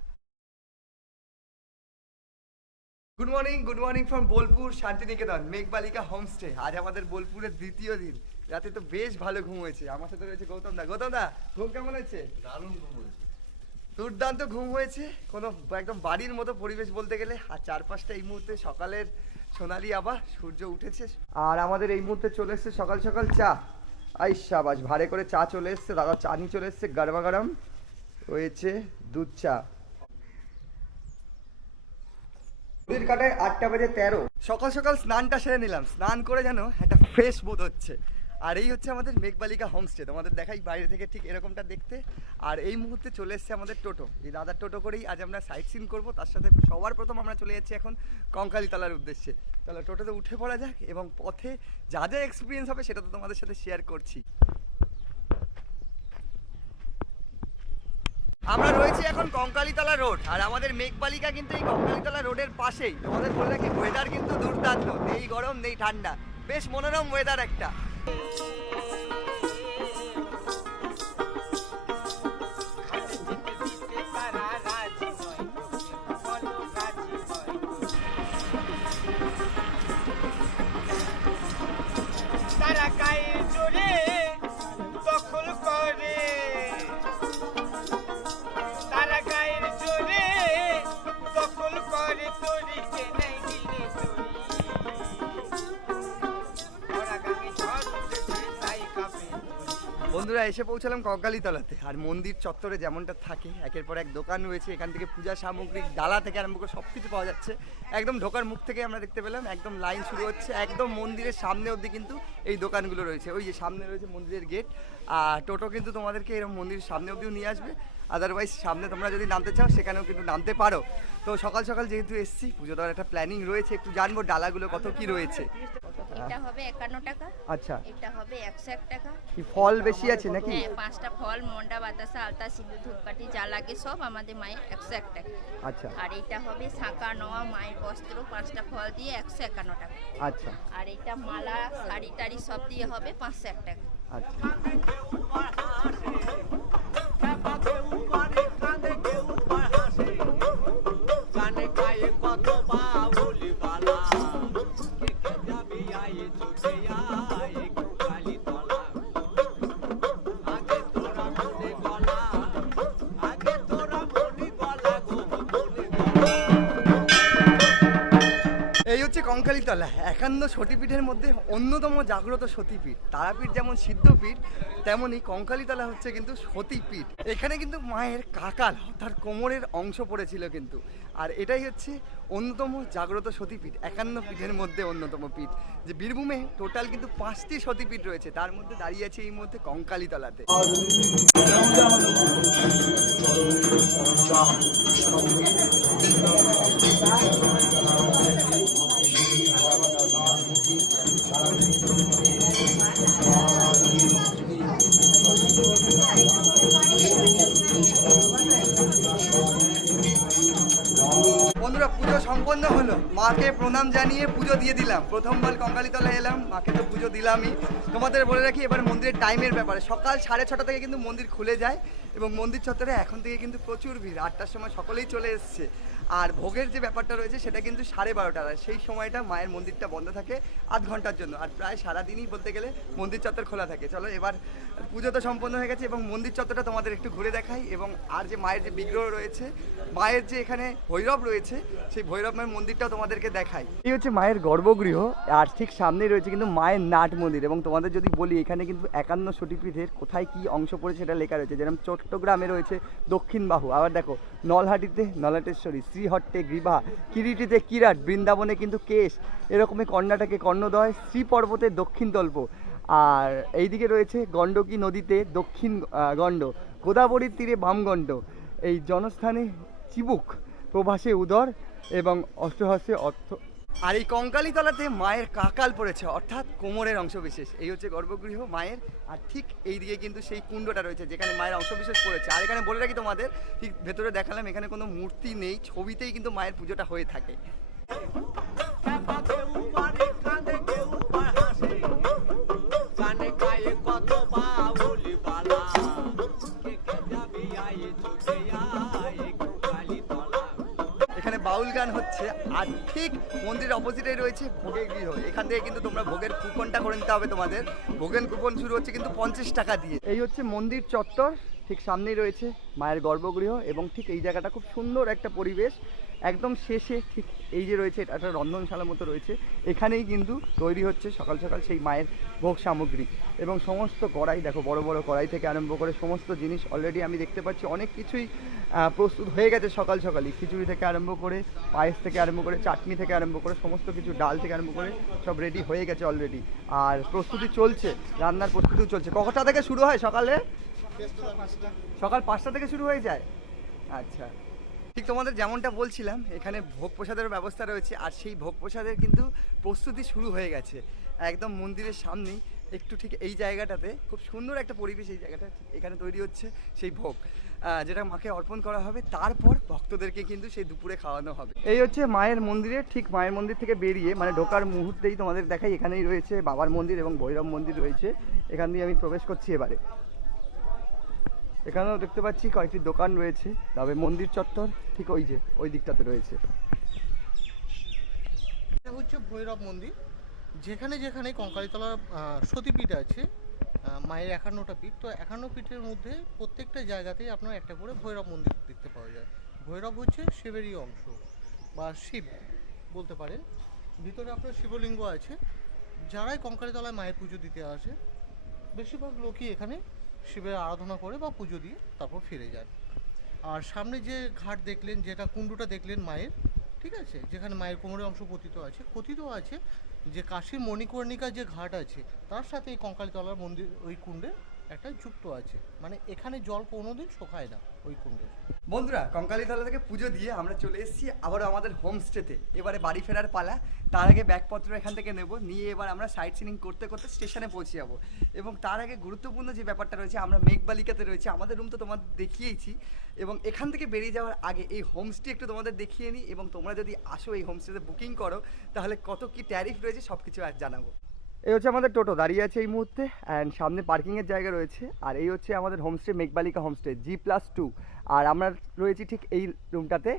Good morning from Bolpur Santiniketan Meghbalika homestay. আজ আমাদের বোলপুরের দ্বিতীয় দিন। রাতে তো বেশ ভালো ঘুম হয়েছে। আমার সাথে রয়েছে গৌতম দা। ঘুম কেমন হয়েছে? দারুণ ঘুম হয়েছে, দুর্দান্ত ঘুম হয়েছে। কোনো একদম বাড়ির মতো পরিবেশ বলতে গেলে। আর চারপাশটা এই মুহূর্তে সকালের সোনালি আবার, সূর্য উঠেছে। আর আমাদের এই মুহূর্তে চলে এসছে সকাল সকাল চা। আই শাবাশ, ভারে করে চা চলে এসছে। দাদা চা নিয়ে চলে এসছে, গরমা গরম হয়েছে দুধ চা। ঘড়ির কাটায় 8:13। সকাল সকাল স্নানটা সেরে নিলাম। স্নান করে যেন একটা ফ্রেশ বোধ হচ্ছে। আর এই হচ্ছে আমাদের মেঘবালিকা হোমস্টে। তোমাদের দেখাই বাইরে থেকে ঠিক এরকমটা দেখতে। আর এই মুহূর্তে চলে এসছে আমাদের টোটো। এই দাদার টোটো করেই আজ আমরা সাইট সিন করবো। তার সাথে সবার প্রথম আমরা চলে যাচ্ছি এখন কঙ্কালীতলার উদ্দেশ্যে। তাহলে টোটোতে উঠে পড়া যাক, এবং পথে যা যা এক্সপিরিয়েন্স হবে সেটা তো তোমাদের সাথে শেয়ার করছি। আমরা রয়েছি এখন কঙ্কালীতলা রোড, আর আমাদের মেঘবালিকা কিন্তু এই কঙ্কালীতলা রোডের পাশেই। তোমাদের বলে রাখি, ওয়েদার কিন্তু দুর্দান্ত, নেই গরম নেই ঠান্ডা, বেশ মনোরম ওয়েদার একটা। তারা গায়ের জোরে দখল করে, তারা গায়ের জোরে দখল করে, তরি চেনাই দিলে তরি ওরা গাঙে ঝড় উঠেছে তাই কাঁপে। বন্ধুরা, এসে পৌঁছালাম কঙ্কালীতলাতে। আর মন্দির চত্বরে যেমনটা থাকে, একের পর এক দোকান রয়েছে। এখান থেকে পূজা সামগ্রী, ডালা থেকে আরম্ভ করে সব কিছু পাওয়া যাচ্ছে। একদম ঢোকার মুখ থেকে আমরা দেখতে পেলাম একদম লাইন শুরু হচ্ছে, একদম মন্দিরের সামনে অবধি কিন্তু এই দোকানগুলো রয়েছে। ওই যে সামনে রয়েছে মন্দিরের গেট। আর টোটো কিন্তু তোমাদেরকে এরকম মন্দিরের সামনে অবধিও নিয়ে আসবে। আদারওয়াইজ সামনে তোমরা যদি নামতে চাও সেখানেও কিন্তু নামতে পারো। তো সকাল সকাল যেহেতু এসছি, পুজো দেওয়ার একটা প্ল্যানিং রয়েছে, একটু জানবো ডালাগুলো কত কি রয়েছে। এটা হবে 51 টাকা, আচ্ছা, এটা হবে 101 টাকা। কি ফল বেশি আছে নাকি? হ্যাঁ, 5টা ফল, মন্ডা, বাতাসা, আলতা, সিঁদুর, ধূপকাঠি যা লাগে সব আমাদের মায়ের 101 টাকা। আচ্ছা আর এটা হবে শাঁকা, নোয়া, মায়ের বস্ত্র 5টা ফল দিয়ে 151 টাকা। আচ্ছা আর এটা মালা, শাড়ি টাড়ি সব দিয়ে হবে 501 টাকা। আচ্ছা। জানে গায়ে কত বাউলি বালা কে কে যাবি আয়ে চলে আয়ে কালী তলা আগে তোরা মনে গলা আগে তোরা মনে গলা গো মনে গলা। এই হচ্ছে কঙ্কালীতলা, 51 সতীপীঠের মধ্যে অন্যতম জাগ্রত সতীপীঠ। তারাপীঠ যেমন সিদ্ধপীঠ, তেমনই কঙ্কালীতলা হচ্ছে কিন্তু সতীপীঠ। এখানে কিন্তু মায়ের কাকাল অর্থাৎ কোমরের অংশ পড়েছিল কিন্তু, আর এটাই হচ্ছে অন্যতম জাগ্রত সতীপীঠ, 51 পীঠের মধ্যে অন্যতম পীঠ। যে বীরভূমে টোটাল কিন্তু 5টি সতীপীঠ রয়েছে, তার মধ্যে দাঁড়িয়ে আছে এই মুহূর্তে কঙ্কালীতলাতে। বন্ধুরা, পুজো সম্পন্ন হলো, মাকে প্রণাম জানিয়ে পুজো দিয়ে দিলাম। প্রথমবার কঙ্কালীতলা এলাম, মাকে তো পুজো দিলামই। তোমাদের বলে রাখি এবার মন্দিরের টাইমের ব্যাপারে, সকাল 6:30 থেকে কিন্তু মন্দির খুলে যায় এবং মন্দির চত্বরে এখন থেকে কিন্তু প্রচুর ভিড়। 8টার সময় সকলেই চলে এসছে। আর ভোগের যে ব্যাপারটা রয়েছে সেটা কিন্তু 12:30, আর সেই সময়টা মায়ের মন্দিরটা বন্ধ থাকে আধ ঘন্টার জন্য, আর প্রায় সারাদিনই বলতে গেলে মন্দির চত্বর খোলা থাকে। চলো এবার পুজো তো সম্পন্ন হয়ে গেছে এবং মন্দির চত্বরটা তোমাদের একটু ঘুরে দেখাই, এবং আর যে মায়ের যে বিগ্রহ রয়েছে, মায়ের যে এখানে ভৈরব রয়েছে, সেই ভৈরব মায়ের মন্দিরটাও তোমাদেরকে দেখাই। এই হচ্ছে মায়ের গর্ভগৃহ, আর ঠিক সামনেই রয়েছে কিন্তু মায়ের নাট মন্দির। এবং তোমাদের যদি বলি, এখানে কিন্তু 51 সতীপীঠের কোথায় কি অংশ পড়েছে সেটা লেখা রয়েছে। যেরকম চট্টগ্রামে রয়েছে দক্ষিণ বাহু, আবার দেখো নলহাটিতে নলাটেশ্বরী, শ্রীহট্টে গ্রীবা, কিরিটিতে কিরাট, বৃন্দাবনে কিন্তু কেশ, এরকমই কর্ণাটকে কর্ণদয়, শ্রীপর্বতে দক্ষিণ তল্প, আর এইদিকে রয়েছে গণ্ডকী নদীতে দক্ষিণ গণ্ড, গোদাবরীর তীরে বামগণ্ড, এই জনস্থানে চিবুক, প্রভাসে উদর এবং অষ্টহাস্যে অর্থ। আর এই কঙ্কালীতলাতে মায়ের কাকাল পড়েছে, অর্থাৎ কোমরের অংশবিশেষ। এই হচ্ছে গর্ভগৃহ মায়ের, আর ঠিক এই দিকে কিন্তু সেই কুণ্ডটা রয়েছে যেখানে মায়ের অংশবিশেষ পড়েছে। আর এখানে বলে রাখি তোমাদের, ঠিক ভেতরে দেখালাম, এখানে কোনো মূর্তি নেই, ছবিতেই কিন্তু মায়ের পুজোটা হয়ে থাকে। জানে গায়ে কত বাউলি বালা কে কে যাবি আয়ে চলে আয়ে কালী তলা। এখানে বাউল গান হচ্ছে, আর ঠিক মন্দিরের অপোজিটে রয়েছে ভোগের গৃহ। এখান থেকে কিন্তু তোমরা ভোগের কুপনটা করে নিতে হবে তোমাদের। ভোগের কুপন শুরু হচ্ছে কিন্তু 50 টাকা দিয়ে। এই হচ্ছে মন্দির চত্বর, ঠিক সামনেই রয়েছে মায়ের গর্ভগৃহ, এবং ঠিক এই জায়গাটা খুব সুন্দর একটা পরিবেশ। একদম শেষে ঠিক এই যে রয়েছে, এটা একটা রন্ধনশালার মতো রয়েছে, এখানেই কিন্তু তৈরি হচ্ছে সকাল সকাল সেই মায়ের ভোগ সামগ্রী। এবং সমস্ত কড়াই দেখো, বড় বড় কড়াই থেকে আরম্ভ করে সমস্ত জিনিস অলরেডি আমি দেখতে পাচ্ছি অনেক কিছুই প্রস্তুত হয়ে গেছে সকাল সকালই। খিচুড়ি থেকে আরম্ভ করে, পায়েস থেকে আরম্ভ করে, চাটনি থেকে আরম্ভ করে, সমস্ত কিছু, ডাল থেকে আরম্ভ করে সব রেডি হয়ে গেছে অলরেডি। আর প্রস্তুতি চলছে, রান্নার প্রস্তুতিও চলছে। কটা থেকে শুরু হয় সকালে? সকাল 5টা থেকে শুরু হয়ে যায়। আচ্ছা, ঠিক তোমাদের যেমনটা বলছিলাম, এখানে ভোগ প্রসাদের ব্যবস্থা রয়েছে, আর সেই ভোগ প্রসাদের কিন্তু প্রস্তুতি শুরু হয়ে গেছে একদম মন্দিরের সামনেই। একটু ঠিক এই জায়গাটাতে খুব সুন্দর একটা পরিবেশ, এই জায়গাটা এখানে তৈরি হচ্ছে সেই ভোগ, যেটা মাকে অর্পণ করা হবে, তারপর ভক্তদেরকে কিন্তু সেই দুপুরে খাওয়ানো হবে। এই হচ্ছে মায়ের মন্দিরে, ঠিক মায়ের মন্দির থেকে বেরিয়ে মানে ঢোকার মুহূর্তেই তোমাদের দেখাই, এখানেই রয়েছে বাবার মন্দির এবং ভৈরব মন্দির রয়েছে। এখান দিয়ে আমি প্রবেশ করছি এবারে। এখানেও দেখতে পাচ্ছি কয়েকটি দোকান রয়েছে, তবে মন্দির চত্বর ঠিক ওই যে ওই দিকটাতে রয়েছে। এটা হচ্ছে ভৈরব মন্দির, যেখানে যেখানে কঙ্কালীতলা সতীপীঠ আছে, মায়ের 51টা পীঠ। তো 51 পীঠের মধ্যে প্রত্যেকটা জায়গাতেই আপনার একটা করে ভৈরব মন্দির দেখতে পাওয়া যায়। ভৈরব হচ্ছে শিবেরই অংশ বা শিব বলতে পারেন। ভিতরে আপনার শিবলিঙ্গ আছে। যারাই কঙ্কালীতলায় মায়ের পুজো দিতে আসে, বেশিরভাগ লোকই এখানে শিবের আরাধনা করে বা পুজো দিয়ে তারপর ফিরে যায়। আর সামনে যে ঘাট দেখলেন, যেটা কুণ্ডটা দেখলেন মায়ের, ঠিক আছে, যেখানে মায়ের কোমরের অংশ কথিত আছে যে কাশীর মণিকর্ণিকা যে ঘাট আছে, তার সাথে এই কঙ্কালীতলার মন্দির ওই কুণ্ডে একটা যুক্ত আছে, মানে এখানে জল কোনোদিন শুকায় না ওই কুণ্ডে। বন্ধুরা, কঙ্কালীতলা থেকে পুজো দিয়ে আমরা চলে এসেছি আবারও আমাদের হোমস্টেতে। এবারে বাড়ি ফেরার পালা। তার আগে ব্যাগপত্র এখান থেকে নেব, নিয়ে এবার আমরা সাইট সিনিং করতে করতে স্টেশনে পৌঁছে যাবো। এবং তার আগে গুরুত্বপূর্ণ যে ব্যাপারটা রয়েছে, আমরা মেঘবালিকাতে রয়েছে, আমাদের রুম তো তোমাদের দেখিয়েইছি। এবং এখান থেকে বেরিয়ে যাওয়ার আগে এই হোমস্টে একটু তোমাদের দেখিয়ে নিই, এবং তোমরা যদি আসো এই হোমস্টেতে বুকিং করো তাহলে কত কি ট্যারিফ রয়েছে সব কিছু আজ জানাবো। এই হচ্ছে আমাদের টোটো দাঁড়িয়ে আছে এই মুহূর্তে, অ্যান্ড সামনে পার্কিংয়ের জায়গা রয়েছে। আর এই হচ্ছে আমাদের হোমস্টে মেঘবালিকা হোমস্টে G+2। আর আমরা রয়েছি ঠিক এই রুমটাতে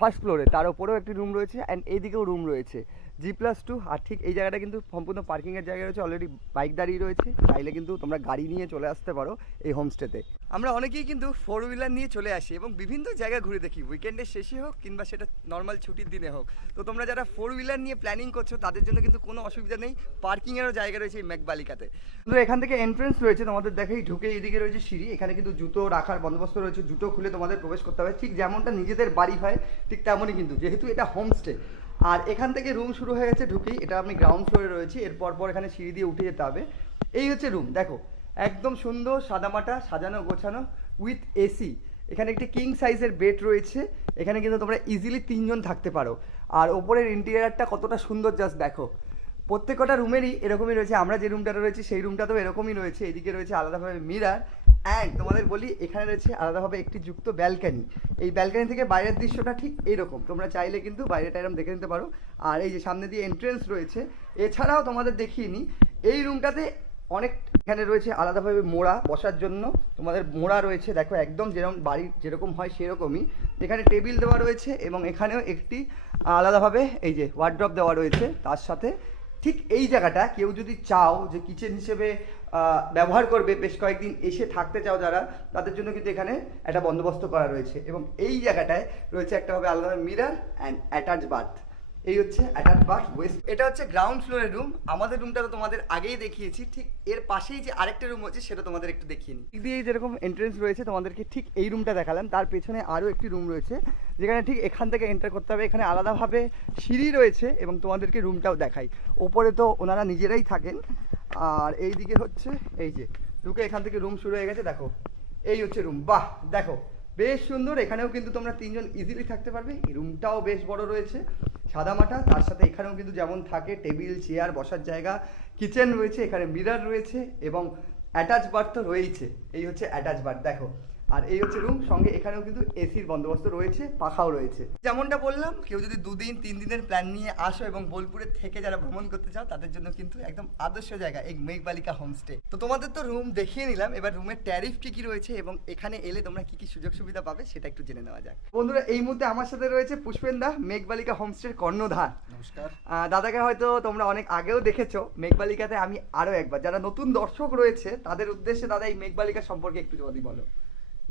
ফার্স্ট ফ্লোরে, তার উপরেও একটি রুম রয়েছে অ্যান্ড এইদিকেও রুম রয়েছে G+2। আর ঠিক এই জায়গাটা কিন্তু সম্পূর্ণ পার্কিংয়ের জায়গা রয়েছে, অলরেডি বাইক দাঁড়িয়ে রয়েছে, চাইলে কিন্তু তোমরা গাড়ি নিয়ে চলে আসতে পারো এই হোমস্টেতে। আমরা অনেকেই কিন্তু 4 হুইলার নিয়ে চলে আসি এবং বিভিন্ন জায়গা ঘুরে দেখি, উইকেন্ডের শেষে হোক কিংবা সেটা নর্মাল ছুটির দিনে হোক। তো তোমরা যারা 4 হুইলার নিয়ে প্ল্যানিং করছো তাদের জন্য কিন্তু কোনো অসুবিধা নেই, পার্কিংয়েরও জায়গা রয়েছে এই মেঘবালিকাতে। কিন্তু এখান থেকে এন্ট্রেন্স রয়েছে, তোমাদের দেখেই ঢুকে এইদিকে রয়েছে সিঁড়ি, এখানে কিন্তু জুতো রাখার বন্দোবস্ত রয়েছে, জুতো খুলে তোমাদের প্রবেশ করতে হবে, ঠিক যেমনটা নিজেদের বাড়ি হয় ঠিক তেমনই কিন্তু, যেহেতু এটা হোমস্টে। আর এখান থেকে রুম শুরু হয়ে গেছে ঢুকেই, এটা আমি গ্রাউন্ড ফ্লোরে রয়েছি, এরপর পর এখানে সিঁড়ি দিয়ে উঠে যেতে হবে। এই হচ্ছে রুম, দেখো একদম সুন্দর সাদামাটা সাজানো গোছানো উইথ এসি। এখানে একটি কিং সাইজের বেড রয়েছে, এখানে কিন্তু তোমরা ইজিলি 3 জন থাকতে পারো। আর ওপরের ইন্টেরিয়ারটা কতটা সুন্দর জাস্ট দেখো। প্রত্যেকটা রুমেরই এরকমই রয়েছে, আমরা যে রুমটাতে রয়েছি সেই রুমটাতেও এরকমই রয়েছে। এদিকে রয়েছে আলাদাভাবে মিরার, অ্যান্ড তোমাদের বলি এখানে রয়েছে আলাদাভাবে একটি যুক্ত ব্যালকানি। এই ব্যালকানি থেকে বাইরের দৃশ্যটা ঠিক এইরকম, তোমরা চাইলে কিন্তু বাইরেটা এরকম দেখে নিতে পারো। আর এই যে সামনে দিয়ে এন্ট্রেন্স রয়েছে। এছাড়াও তোমাদের দেখিয়ে নিই, এই রুমটাতে অনেক এখানে রয়েছে আলাদাভাবে মোড়া বসার জন্য, তোমাদের মোড়া রয়েছে দেখো, একদম যেরকম বাড়ির যেরকম হয় সেরকমই। এখানে টেবিল দেওয়া রয়েছে এবং এখানেও একটি আলাদাভাবে এই যে ওয়ার্ড্রপ দেওয়া রয়েছে। তার সাথে ঠিক এই জায়গাটা কেউ যদি চাও যে কিচেন হিসেবে ব্যবহার করবে, বেশ কয়েকদিন এসে থাকতে চাও যারা, তাদের জন্য কিন্তু এখানে একটা বন্দোবস্ত করা রয়েছে। এবং এই জায়গাটায় রয়েছে একটা হবে আলাদা মিরার অ্যান্ড অ্যাটাচ বাথ। এই হচ্ছে অ্যাটাচ বাথ ওয়েস্ট। এটা হচ্ছে গ্রাউন্ড ফ্লোরের রুম, আমাদের রুমটা তো তোমাদের আগেই দেখিয়েছি। ঠিক এর পাশেই যে আরেকটা রুম হচ্ছে সেটা তোমাদের একটু দেখিয়ে নিই। দিয়ে যেরকম এন্ট্রেন্স রয়েছে তোমাদেরকে ঠিক এই রুমটা দেখালাম, তার পেছনে আরও একটি রুম রয়েছে যেখানে ঠিক এখান থেকে এন্টার করতে হবে। এখানে আলাদাভাবে সিঁড়ি রয়েছে এবং তোমাদেরকে রুমটাও দেখাই। ওপরে তো ওনারা নিজেরাই থাকেন, আর এই দিকে হচ্ছে এই যে ঢুকে এখান থেকে রুম শুরু হয়ে গেছে, দেখো এই হচ্ছে রুম। বাহ দেখো বেশ সুন্দর, এখানেও কিন্তু তোমরা 3 জন ইজিলি থাকতে পারবে। এই রুমটাও বেশ বড় রয়েছে, সাদামাটা। তার সাথে এখানেও কিন্তু যেমন থাকে টেবিল চেয়ার বসার জায়গা, কিচেন রয়েছে, এখানে মিরার রয়েছে এবং অ্যাটাচ বাথ তো রয়েছে। এই হচ্ছে অ্যাটাচ বাথ দেখো। আর এই হচ্ছে রুম, সঙ্গে এখানেও কিন্তু এসির বন্দোবস্ত রয়েছে, পাখাও রয়েছে। যেমনটা বললাম, কেউ যদি 2 দিন 3 দিনের প্ল্যান নিয়ে আসো এবং বোলপুরে থেকে যারা ভ্রমণ করতে চাও তাদের জন্য কিন্তু একদম আদর্শ জায়গা এই মেঘবালিকা হোমস্টে। তো তোমাদের তো রুম দেখিয়ে নিলাম, এবার রুমের ট্যারিফ কী কী রয়েছে এবং এখানে এলে তোমরা কী কী সুযোগ সুবিধা পাবে সেটা একটু জেনে নেওয়া যাক। বন্ধুরা, এই মুহূর্তে আমার সাথে রয়েছে পুষ্পেন দা, মেঘবালিকা হোমস্টের কর্ণধার। নমস্কার। দাদাকে হয়তো তোমরা অনেক আগেও দেখেছো মেঘবালিকাতে, আমি আরও একবার, যারা নতুন দর্শক রয়েছে তাদের উদ্দেশ্যে দাদা এই মেঘবালিকা সম্পর্কে একটু যদি বলো।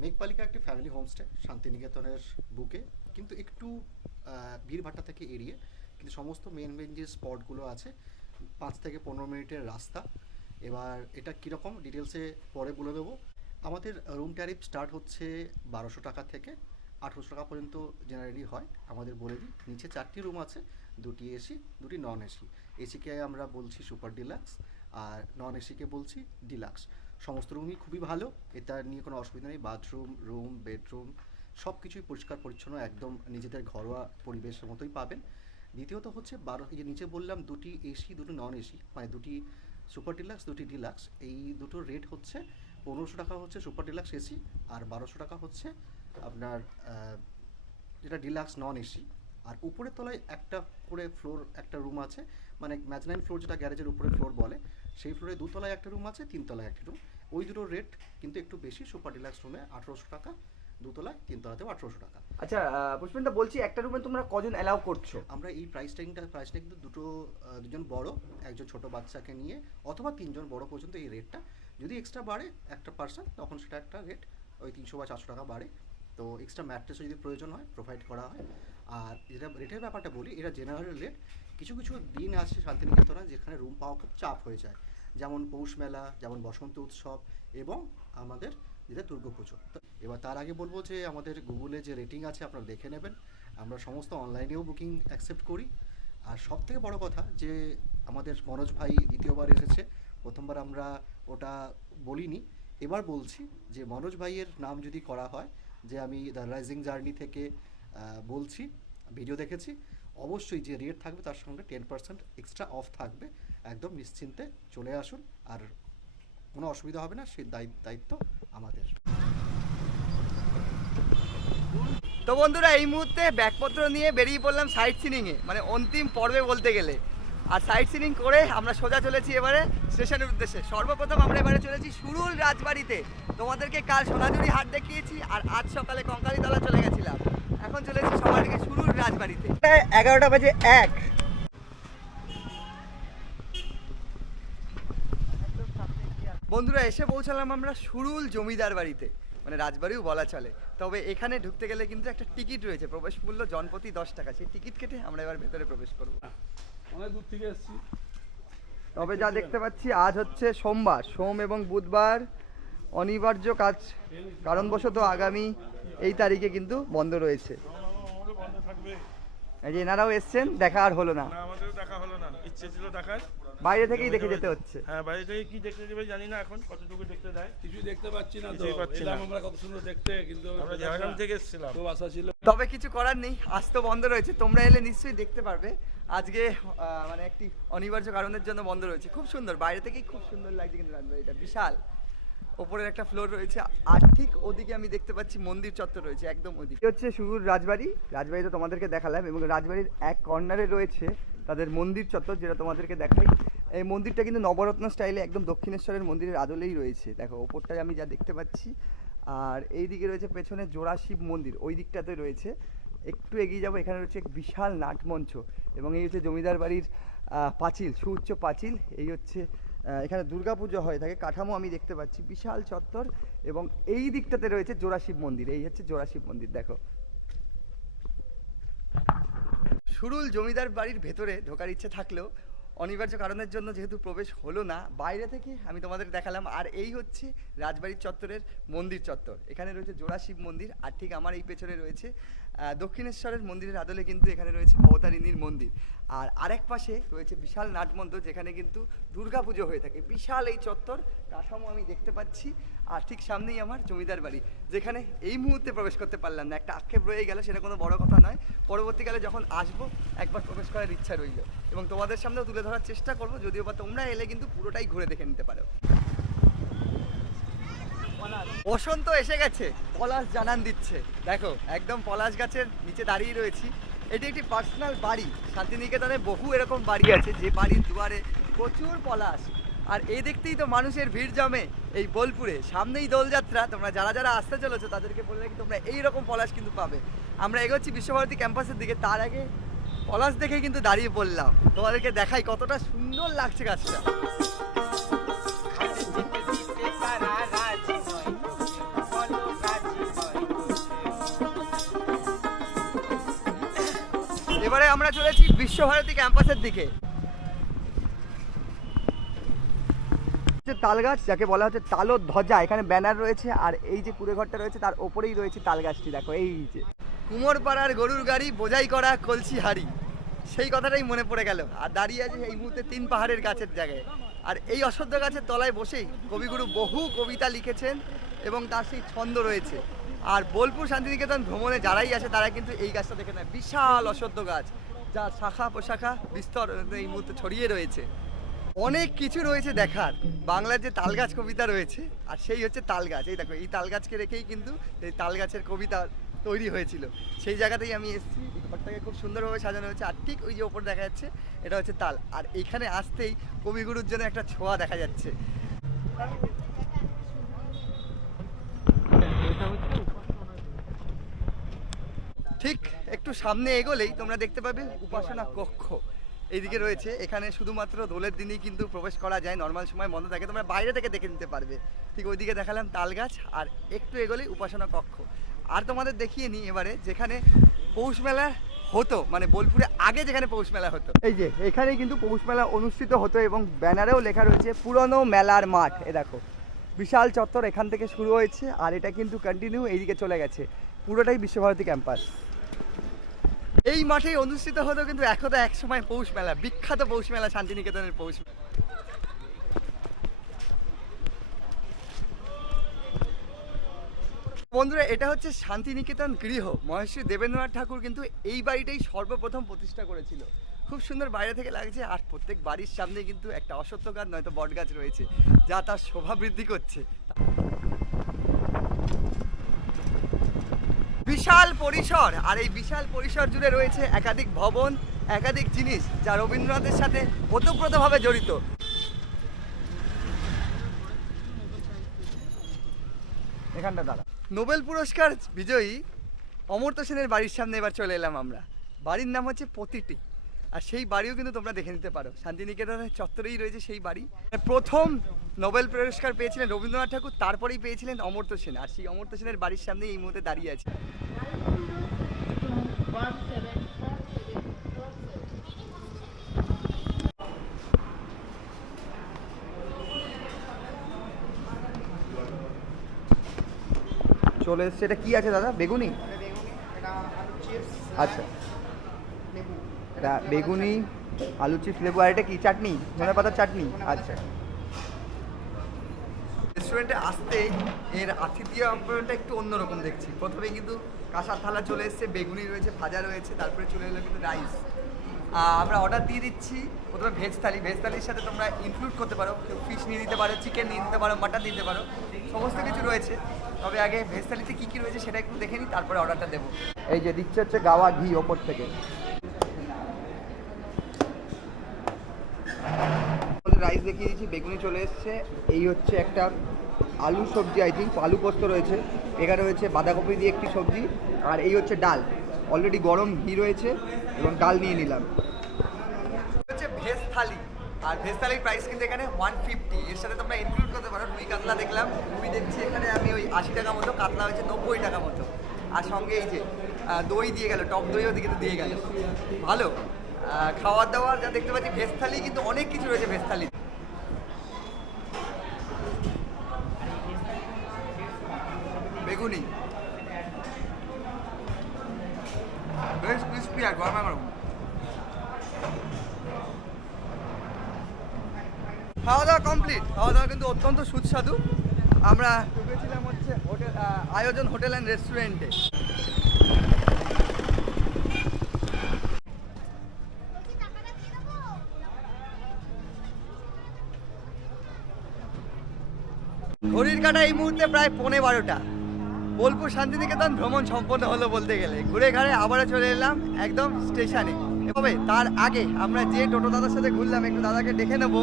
মেঘবালিকা একটি ফ্যামিলি হোমস্টে শান্তিনিকেতনের বুকে, কিন্তু একটু ভিড়ভাট্টা থেকে এড়িয়ে, কিন্তু সমস্ত মেন যে স্পটগুলো আছে 5 থেকে 15 মিনিটের রাস্তা। এবার এটা কীরকম ডিটেলসে পরে বলে দেবো। আমাদের রুম ট্যারিফ স্টার্ট হচ্ছে 1200 টাকা থেকে 1800 টাকা পর্যন্ত জেনারেলি হয়। আমাদের বলে দিই, নিচে 4টি রুম আছে, 2টি এসি 2টি নন এসি। এসিকে আমরা বলছি সুপার ডিলাক্স আর নন এসিকে বলছি ডিলাক্স। সমস্ত রুমই খুবই ভালো, এটা নিয়ে কোনো অসুবিধা নেই। বাথরুম, রুম, বেডরুম সব কিছুই পরিষ্কার পরিচ্ছন্ন, একদম নিজেদের ঘরোয়া পরিবেশের মতোই পাবেন। দ্বিতীয়ত হচ্ছে এই যে নিচে বললাম 2টি এসি 2টি নন এসি, মানে 2টি সুপার ডিলাক্স 2টি ডিলাক্স। এই দুটোর রেট হচ্ছে 1500 টাকা হচ্ছে সুপার ডিলাক্স এসি, আর 1200 টাকা হচ্ছে আপনার যেটা ডিলাক্স নন এসি। আর উপরের তলায় একটা করে ফ্লোর, একটা রুম আছে, মানে ম্যাজনাইন ফ্লোর যেটা গ্যারেজের উপরে ফ্লোর বলে, সেই ফ্লোরে 2 তলায় একটা রুম আছে, 3 তলায় একটা রুম। ওই দুটোর রেট কিন্তু একটু বেশি। সুপার ডিলাক্স রুমে 1800 টাকা, 2 তলায়, 3 তলাতেও 1800 টাকা। আচ্ছা পুষ্পেনদা, বলছি একটা রুমে তোমরা কজন অ্যালাউ করছো? আমরা এই প্রাইসটা কিন্তু দুজন বড়, একজন ছোট বাচ্চাকে নিয়ে, অথবা 3 জন বড় পর্যন্ত এই রেটটা। যদি এক্সট্রা বাড়ে একটা পার্সন, তখন সেটা একটা রেট ওই 300 বা 400 টাকা বাড়ে। তো এক্সট্রা ম্যাট্রেসও যদি প্রয়োজন হয় প্রোভাইড করা হয়। আর যেটা রেটের ব্যাপারটা বলি, এটা জেনারেল রেট। কিছু কিছু দিন আছে শান্তিনিকেতনে যেখানে রুম পাওয়া খুব চাপ হয়ে যায়, যেমন পৌষ মেলা, যেমন বসন্ত উৎসব এবং আমাদের যেটা দুর্গাপুজো। এবার তার আগে বলবো যে আমাদের গুগলে যে রেটিং আছে আপনারা দেখে নেবেন। আমরা সমস্ত অনলাইনেও বুকিং অ্যাকসেপ্ট করি। আর সব থেকে বড় কথা যে আমাদের মনোজ ভাই দ্বিতীয়বার এসেছে, প্রথমবার আমরা ওটা বলিনি, এবার বলছি যে মনোজ ভাইয়ের নাম যদি করা হয়, যে আমি দ্য রাইজিং জার্নি থেকে বলছি, ভিডিও দেখেছি, অবশ্যই যে রেট থাকবে তার সঙ্গে 10% এক্সট্রা অফ থাকবে। একদম নিশ্চিন্তে চলে আসুন, আর কোনো অসুবিধা হবে না, সেই দায়িত্ব আমাদের। তো বন্ধুরা, এই মুহূর্তে ব্যাগপত্র নিয়ে বেরিয়ে পড়লাম সাইট সিনিংয়ে, মানে অন্তিম পর্বে বলতে গেলে। আর সাইট সিনিং করে আমরা সোজা চলেছি এবারে স্টেশনের উদ্দেশ্যে। সর্বপ্রথম আমরা এবারে চলেছি সুরুল রাজবাড়িতে। তোমাদেরকে কাল সোনাঝুরি হাট দেখিয়েছি, আর আজ সকালে কঙ্কালীতলা চলে গেছিলাম। এখন চলেছি সবার দিকে সুরুল রাজবাড়িতে। 11টা বাজে 1। বন্ধুরা, এসে পৌঁছালাম আমরা সুরুল জমিদার বাড়িতে, মানে রাজবাড়িও বলা চলে। তবে এখানে ঢুকতে গেলে কিন্তু একটা টিকিট রয়েছে, প্রবেশ মূল্য জনপ্রতি 10 টাকা। সেই টিকিট কেটে আমরা এবার ভেতরে প্রবেশ করব। অনেক দূর থেকে এসেছি। তবে যা দেখতে পাচ্ছি, আজ হচ্ছে সোমবার, সোম এবং বুধবার অনিবার্য কাজ কারণবশত আগামী এই তারিখে কিন্তু বন্ধ রয়েছে। আমাদের বন্ধ থাকবে এই যে এনারাও এসছেন, দেখা আর হলো না, না, আমাদেরও দেখা হলো না, ইচ্ছে ছিল দেখার। বাইরে থেকেই দেখে যেতে হচ্ছে। হ্যাঁ, বাইরে থেকে কি দেখতে দেবে জানি না, এখন কতটুকু দেখতে দেয় কিছুই দেখতে পাচ্ছি না তো। কিছুই পাচ্ছি এলাম না। আমরা কত সুন্দর দেখতে, কিন্তু আমরা ঝাড়গ্রাম থেকে এসেছিলাম। খুব আশা ছিল। তবে কিছু করার নেই, আজ তো বন্ধ রয়েছে। তোমরা এলে নিশ্চয়ই দেখতে পারবে। আজকে মানে একটি অনিবার্য কারণের জন্য বন্ধ রয়েছে। খুব সুন্দর, বাইরে থেকেই খুব সুন্দর লাগছে কিন্তু রাজবাড়িটা বিশাল। ওপরের একটা ফ্লোর রয়েছে, আর ঠিক ওদিকে আমি দেখতে পাচ্ছি মন্দির চত্বর রয়েছে, একদম ওদিকে হচ্ছে সুরুল রাজবাড়ি। রাজবাড়ি তো তোমাদেরকে দেখালাম, এবং রাজবাড়ির এক কর্নারে রয়েছে তাদের মন্দির চত্বর, যেটা তোমাদেরকে দেখাই। এই মন্দিরটা কিন্তু নবরত্ন স্টাইলে একদম দক্ষিণেশ্বরের মন্দিরের আদলেই রয়েছে। দেখো ওপরটায় আমি যা দেখতে পাচ্ছি, আর এই দিকে রয়েছে পেছনে জোড়া শিব মন্দির, ওই দিকটাতে রয়েছে। একটু এগিয়ে যাবো, এখানে রয়েছে এক বিশাল নাটমঞ্চ, এবং এই হচ্ছে জমিদার বাড়ির পাঁচিল, সুউচ্চ পাঁচিল। এই হচ্ছে এখানে দুর্গাপুজো হয়ে থাকে, কাঠামো আমি দেখতে পাচ্ছি, বিশাল চত্বর। এবং এই দিকটাতে রয়েছে জোড়া শিব মন্দির, এই হচ্ছে জোড়া শিব মন্দির। দেখো সুরুল জমিদার বাড়ির ভেতরে ঢোকার ইচ্ছে থাকলেও অনিবার্য কারণের জন্য যেহেতু প্রবেশ হলো না, বাইরে থেকে আমি তোমাদের দেখালাম। আর এই হচ্ছে রাজবাড়ির চত্বরের মন্দির চত্বর। এখানে রয়েছে জোড়া শিব মন্দির, আর ঠিক আমার এই পেছনে রয়েছে দক্ষিণেশ্বরের মন্দিরের আদলে কিন্তু এখানে রয়েছে ভবতারিণীর মন্দির। আর আরেক পাশে রয়েছে বিশাল নাটমন্দির, যেখানে কিন্তু দুর্গাপুজো হয়ে থাকে। বিশাল এই চত্বর কাঠামো আমি দেখতে পাচ্ছি, আর ঠিক সামনেই আমার জমিদার বাড়ি, যেখানে এই মুহূর্তে প্রবেশ করতে পারলাম না। একটা আক্ষেপ রয়ে গেল, সেটা কোনো বড় কথা নয়। পরবর্তীকালে যখন আসবো একবার প্রবেশ করার ইচ্ছা রইল, এবং তোমাদের সামনেও তুলে ধরার চেষ্টা করবো, যদিও বা তোমরা এলে কিন্তু পুরোটাই ঘুরে দেখে নিতে পারো। বসন্ত এসে গেছে, পলাশ জানান দিচ্ছে। দেখো একদম পলাশ গাছের নিচে দাঁড়িয়ে রয়েছি। এটি একটি পার্সোনাল বাড়ি। শান্তিনিকেতনে বহু এরকম বাড়ি আছে, যে বাড়ির দুয়ারে প্রচুর পলাশ। আর এই দেখতেই তো মানুষের ভিড় জমে এই বোলপুরে। সামনেই দোলযাত্রা, তোমরা যারা যারা আসতে চলেছো তাদেরকে বলে রাখি, তোমরা এইরকম পলাশ কিন্তু পাবে। আমরা এগোচ্ছি বিশ্বভারতী ক্যাম্পাসের দিকে, তার আগে পলাশ দেখে কিন্তু দাঁড়িয়ে পড়লাম। তোমাদেরকে দেখাই কতটা সুন্দর লাগছে গাছটা। এবারে আমরা চলেছি বিশ্বভারতী ক্যাম্পাসের দিকে। তাল গাছ, যাকে বলা হচ্ছে তালর ধ্বজা, এখানে ব্যানার রয়েছে। আর এই যে কুড়ে ঘরটা রয়েছে তার ওপরেই রয়েছে তাল গাছটি। দেখো এই যে কুমোরপাড়ার গরুর গাড়ি, বোঝাই করা কলসি হাড়ি, সেই কথাটাই মনে পড়ে গেল। আর দাঁড়িয়ে আছে এই মুহূর্তে 3 পাহাড়ের গাছের জায়গায়। আর এই অশ্বত্থ গাছের তলায় বসেই কবিগুরু বহু কবিতা লিখেছেন, এবং তার সেই ছন্দ রয়েছে। আর বোলপুর শান্তিনিকেতন ভ্রমণে যারাই আসে তারা কিন্তু এই গাছটা দেখে নেয়। বিশাল অশ্বত্থ গাছ, যার শাখা প্রশাখা বিস্তর এই মুহূর্তে ছড়িয়ে রয়েছে। অনেক কিছু রয়েছে দেখার। বাংলার যে তালগাছ কবিতা রয়েছে, আর সেই হচ্ছে তাল গাছ। এই দেখো, এই তাল গাছকে রেখেই কিন্তু এই তাল গাছের কবিতা তৈরি হয়েছিল। সেই জায়গাতেই আমি এসেছি। ঘরটাকে খুব সুন্দরভাবে সাজানো হয়েছে, আর ঠিক ওই যে ওপর দেখা যাচ্ছে এটা হচ্ছে তাল। আর এইখানে আসতেই কবিগুরুর জন্য একটা ছোঁয়া দেখা যাচ্ছে। ঠিক একটু সামনে এগোলেই তোমরা দেখতে পাবে উপাসনা কক্ষ এইদিকে রয়েছে। এখানে শুধুমাত্র দোলের দিনই কিন্তু প্রবেশ করা যায়, নর্মাল সময় বন্ধ থাকে। তোমরা বাইরে থেকে দেখে নিতে পারবে। ঠিক ওইদিকে দেখালাম তাল গাছ, আর একটু এগোলেই উপাসনা কক্ষ। আর তোমাদের দেখিয়ে নিই এবারে যেখানে পৌষ মেলা হতো, মানে বোলপুরে আগে যেখানে পৌষ মেলা হতো। এই যে এখানেই কিন্তু পৌষ মেলা অনুষ্ঠিত হতো, এবং ব্যানারেও লেখা রয়েছে পুরনো মেলার মাঠ। এ দেখো বিশাল চত্বর, এখান থেকে শুরু হয়েছে, আর এটা কিন্তু কন্টিনিউ এইদিকে চলে গেছে। পুরোটাই বিশ্বভারতী ক্যাম্পাস। এই মাঠেই অনুষ্ঠিত হতো কিন্তু একদা এক সময় পৌষ মেলা, বিখ্যাত পৌষ মেলা, শান্তিনিকেতনের পৌষ মেলা। বন্ধুরা, এটা হচ্ছে শান্তিনিকেতন গৃহ। মহেশ্রী দেবেন্দ্রনাথ ঠাকুর কিন্তু এই বাড়িটাই সর্বপ্রথম প্রতিষ্ঠা করেছিল। খুব সুন্দর বাইরে থেকে লাগছে, আর প্রত্যেক বাড়ির সামনে কিন্তু একটা অশ্বত্থ গাছ নয়তো বট গাছ রয়েছে, যা তার শোভা বৃদ্ধি করছে। বিশাল পরিসর, আর এই বিশাল পরিসর জুড়ে রয়েছে একাধিক ভবন, একাধিক জিনিস যা রবীন্দ্রনাথের সাথে ওতপ্রোতভাবে জড়িত। এখানটা দাঁড়া। নোবেল পুরস্কার বিজয়ী অমর্ত্য সেনের বাড়ির সামনে এবার চলে এলাম আমরা। বাড়ির নাম হচ্ছে প্রতিটি, আর সেই বাড়িও কিন্তু তোমরা দেখে নিতে পারো। শান্তিনিকেতনের চত্বরেই রয়েছে সেই বাড়ি। প্রথম নোবেল পুরস্কার পেয়েছিলেন রবীন্দ্রনাথ ঠাকুর, তারপরেই পেয়েছিলেন অমর্ত্য সেন, আর সেই অমর্ত্য সেনের বাড়ির সামনেই এই মুহূর্তে দাঁড়িয়ে আছে। চলে এসছে। এটা কি আছে দাদা? বেগুনি? আচ্ছা, এটা বেগুনি, আলু চিপস, লেবু, আর এটা কি চাটনি? ধনে পাতার চাটনি। আচ্ছা, রেস্টুরেন্টে আসতে এর আতিথেয় আপ্যায়নটা একটু অন্যরকম দেখছি। প্রথমেই কিন্তু কাঁসার থালা চলে এসছে, বেগুনি রয়েছে, ভাজা রয়েছে, তারপরে চলে এলো কিন্তু রাইস। আমরা অর্ডার দিয়ে দিচ্ছি প্রথমে ভেজ থালি। ভেজ থালির সাথে তোমরা ইনক্লুড করতে পারো, কেউ ফিশ নিয়ে নিতে পারো, চিকেন নিয়ে নিতে পারো, মাটন নিতে পারো, সমস্ত কিছু রয়েছে। তবে আগে ভেজ থালিতে কী কী রয়েছে সেটা একটু দেখে নিই, তারপরে অর্ডারটা দেবো। এই যে দিচ্ছে হচ্ছে গাওয়া ঘি ওপর থেকে। রাইস দেখিয়ে দিচ্ছি, বেগুনি চলে এসছে। এই হচ্ছে একটা আলু সবজি, আই থিঙ্ক আলু পোস্ত রয়েছে। এখানে রয়েছে বাঁধাকপি দিয়ে একটি সবজি, আর এই হচ্ছে ডাল। অলরেডি গরম ঘি রয়েছে এবং ডাল নিয়ে নিলাম। হচ্ছে ভেজ থালি, আর ভেজ থালির প্রাইস কিন্তু এখানে 150। এর সাথে তোমরা ইনক্লুড করতে পারো রুই কাতলা। দেখলাম রুই দেখছি এখানে আমি ওই 80 টাকা মতো, কাতলা হয়েছে 90 টাকা মতো। আর সঙ্গে এই যে দই দিয়ে গেল, টক দইও কিন্তু দিয়ে গেল। ভালো খাওয়ার দাওয়ার যা দেখতে পাচ্ছি। ভেজ থালি কিন্তু অনেক কিছু রয়েছে ভেজ থালি। বেগুনি বেশ ক্রিস্পি আর গরমা গরম। খাওয়া দাওয়া কমপ্লিট। খাওয়া দাওয়া কিন্তু অত্যন্ত সুস্বাদু। আমরা ঢুকেছিলাম হচ্ছে হোটেল আয়োজন হোটেল অ্যান্ড রেস্টুরেন্টে। ঘড়ির কাঁটা এই মুহূর্তে প্রায় 11:15। বোলপুর শান্তিনিকেতন ভ্রমণ সম্পন্ন হলো বলতে গেলে। ঘুরে ঘাড়ে আবারও চলে এলাম একদম স্টেশনে। তবে তার আগে আমরা যে টোটো দাদার সাথে ঘুরলাম, একটু দাদাকে দেখে নেবো।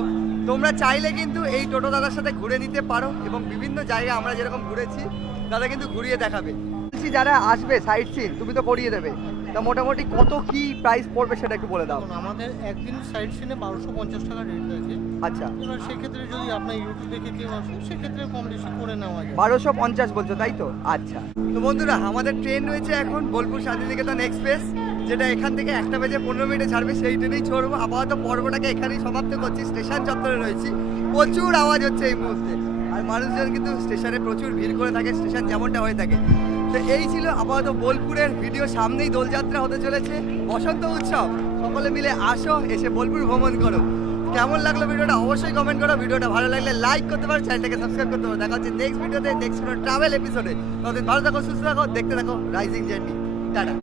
তোমরা চাইলে কিন্তু এই টোটো দাদার সাথে ঘুরে নিতে পারো, এবং বিভিন্ন জায়গা আমরা যেরকম ঘুরেছি দাদা কিন্তু ঘুরিয়ে দেখাবে। যারা আসবে সাইট সিন তুমি তো করিয়ে দেবে, তা মোটামুটি কত কি প্রাইস পড়বে সেটা একটু বলে দাও। আমাদের একদিন সাইড সিনে 1250 টাকা রেট থাকে। আচ্ছা, এবার সেক্ষেত্রে যদি আপনার ইউটিউব দেখে কেউ আসে সেক্ষেত্রে কম বেশি করে নেওয়া যায়। 1250 বলছো তাই তো? আচ্ছা, তো বন্ধুরা আমাদের ট্রেন রয়েছে এখন বোলপুর শান্তিনিকেতন এক্সপ্রেস, যেটা এখান থেকে 1:15 ছাড়বে। সেই ট্রেনেই চড়বো। আপাতত পর্বটাকে এখানেই সমাপ্ত করছি। স্টেশন চত্বরে রয়েছি, প্রচুর আওয়াজ হচ্ছে এই মুহূর্তে, আর মানুষজন কিন্তু স্টেশনে প্রচুর ভিড় করে থাকে, স্টেশন যেমনটা হয়ে থাকে। তো এই ছিল আপাতত বোলপুরের ভিডিও। সামনেই দোলযাত্রা হতে চলেছে, বসন্ত উৎসব। সকলে মিলে আসো, এসে বোলপুর ভ্রমণ করো। কেমন লাগলো ভিডিওটা অবশ্যই কমেন্ট করো। ভিডিওটা ভালো লাগলে লাইক করতে পারো, চ্যানেলটাকে সাবস্ক্রাইব করতে পারো। দেখা হচ্ছে নেক্সট ভিডিওতে, নেক্সট ট্রাভেল এপিসোডে। ততদিন ভালো থাকো, সুস্থ থাকো, দেখতে থাকো রাইজিং জার্নি। টাটা।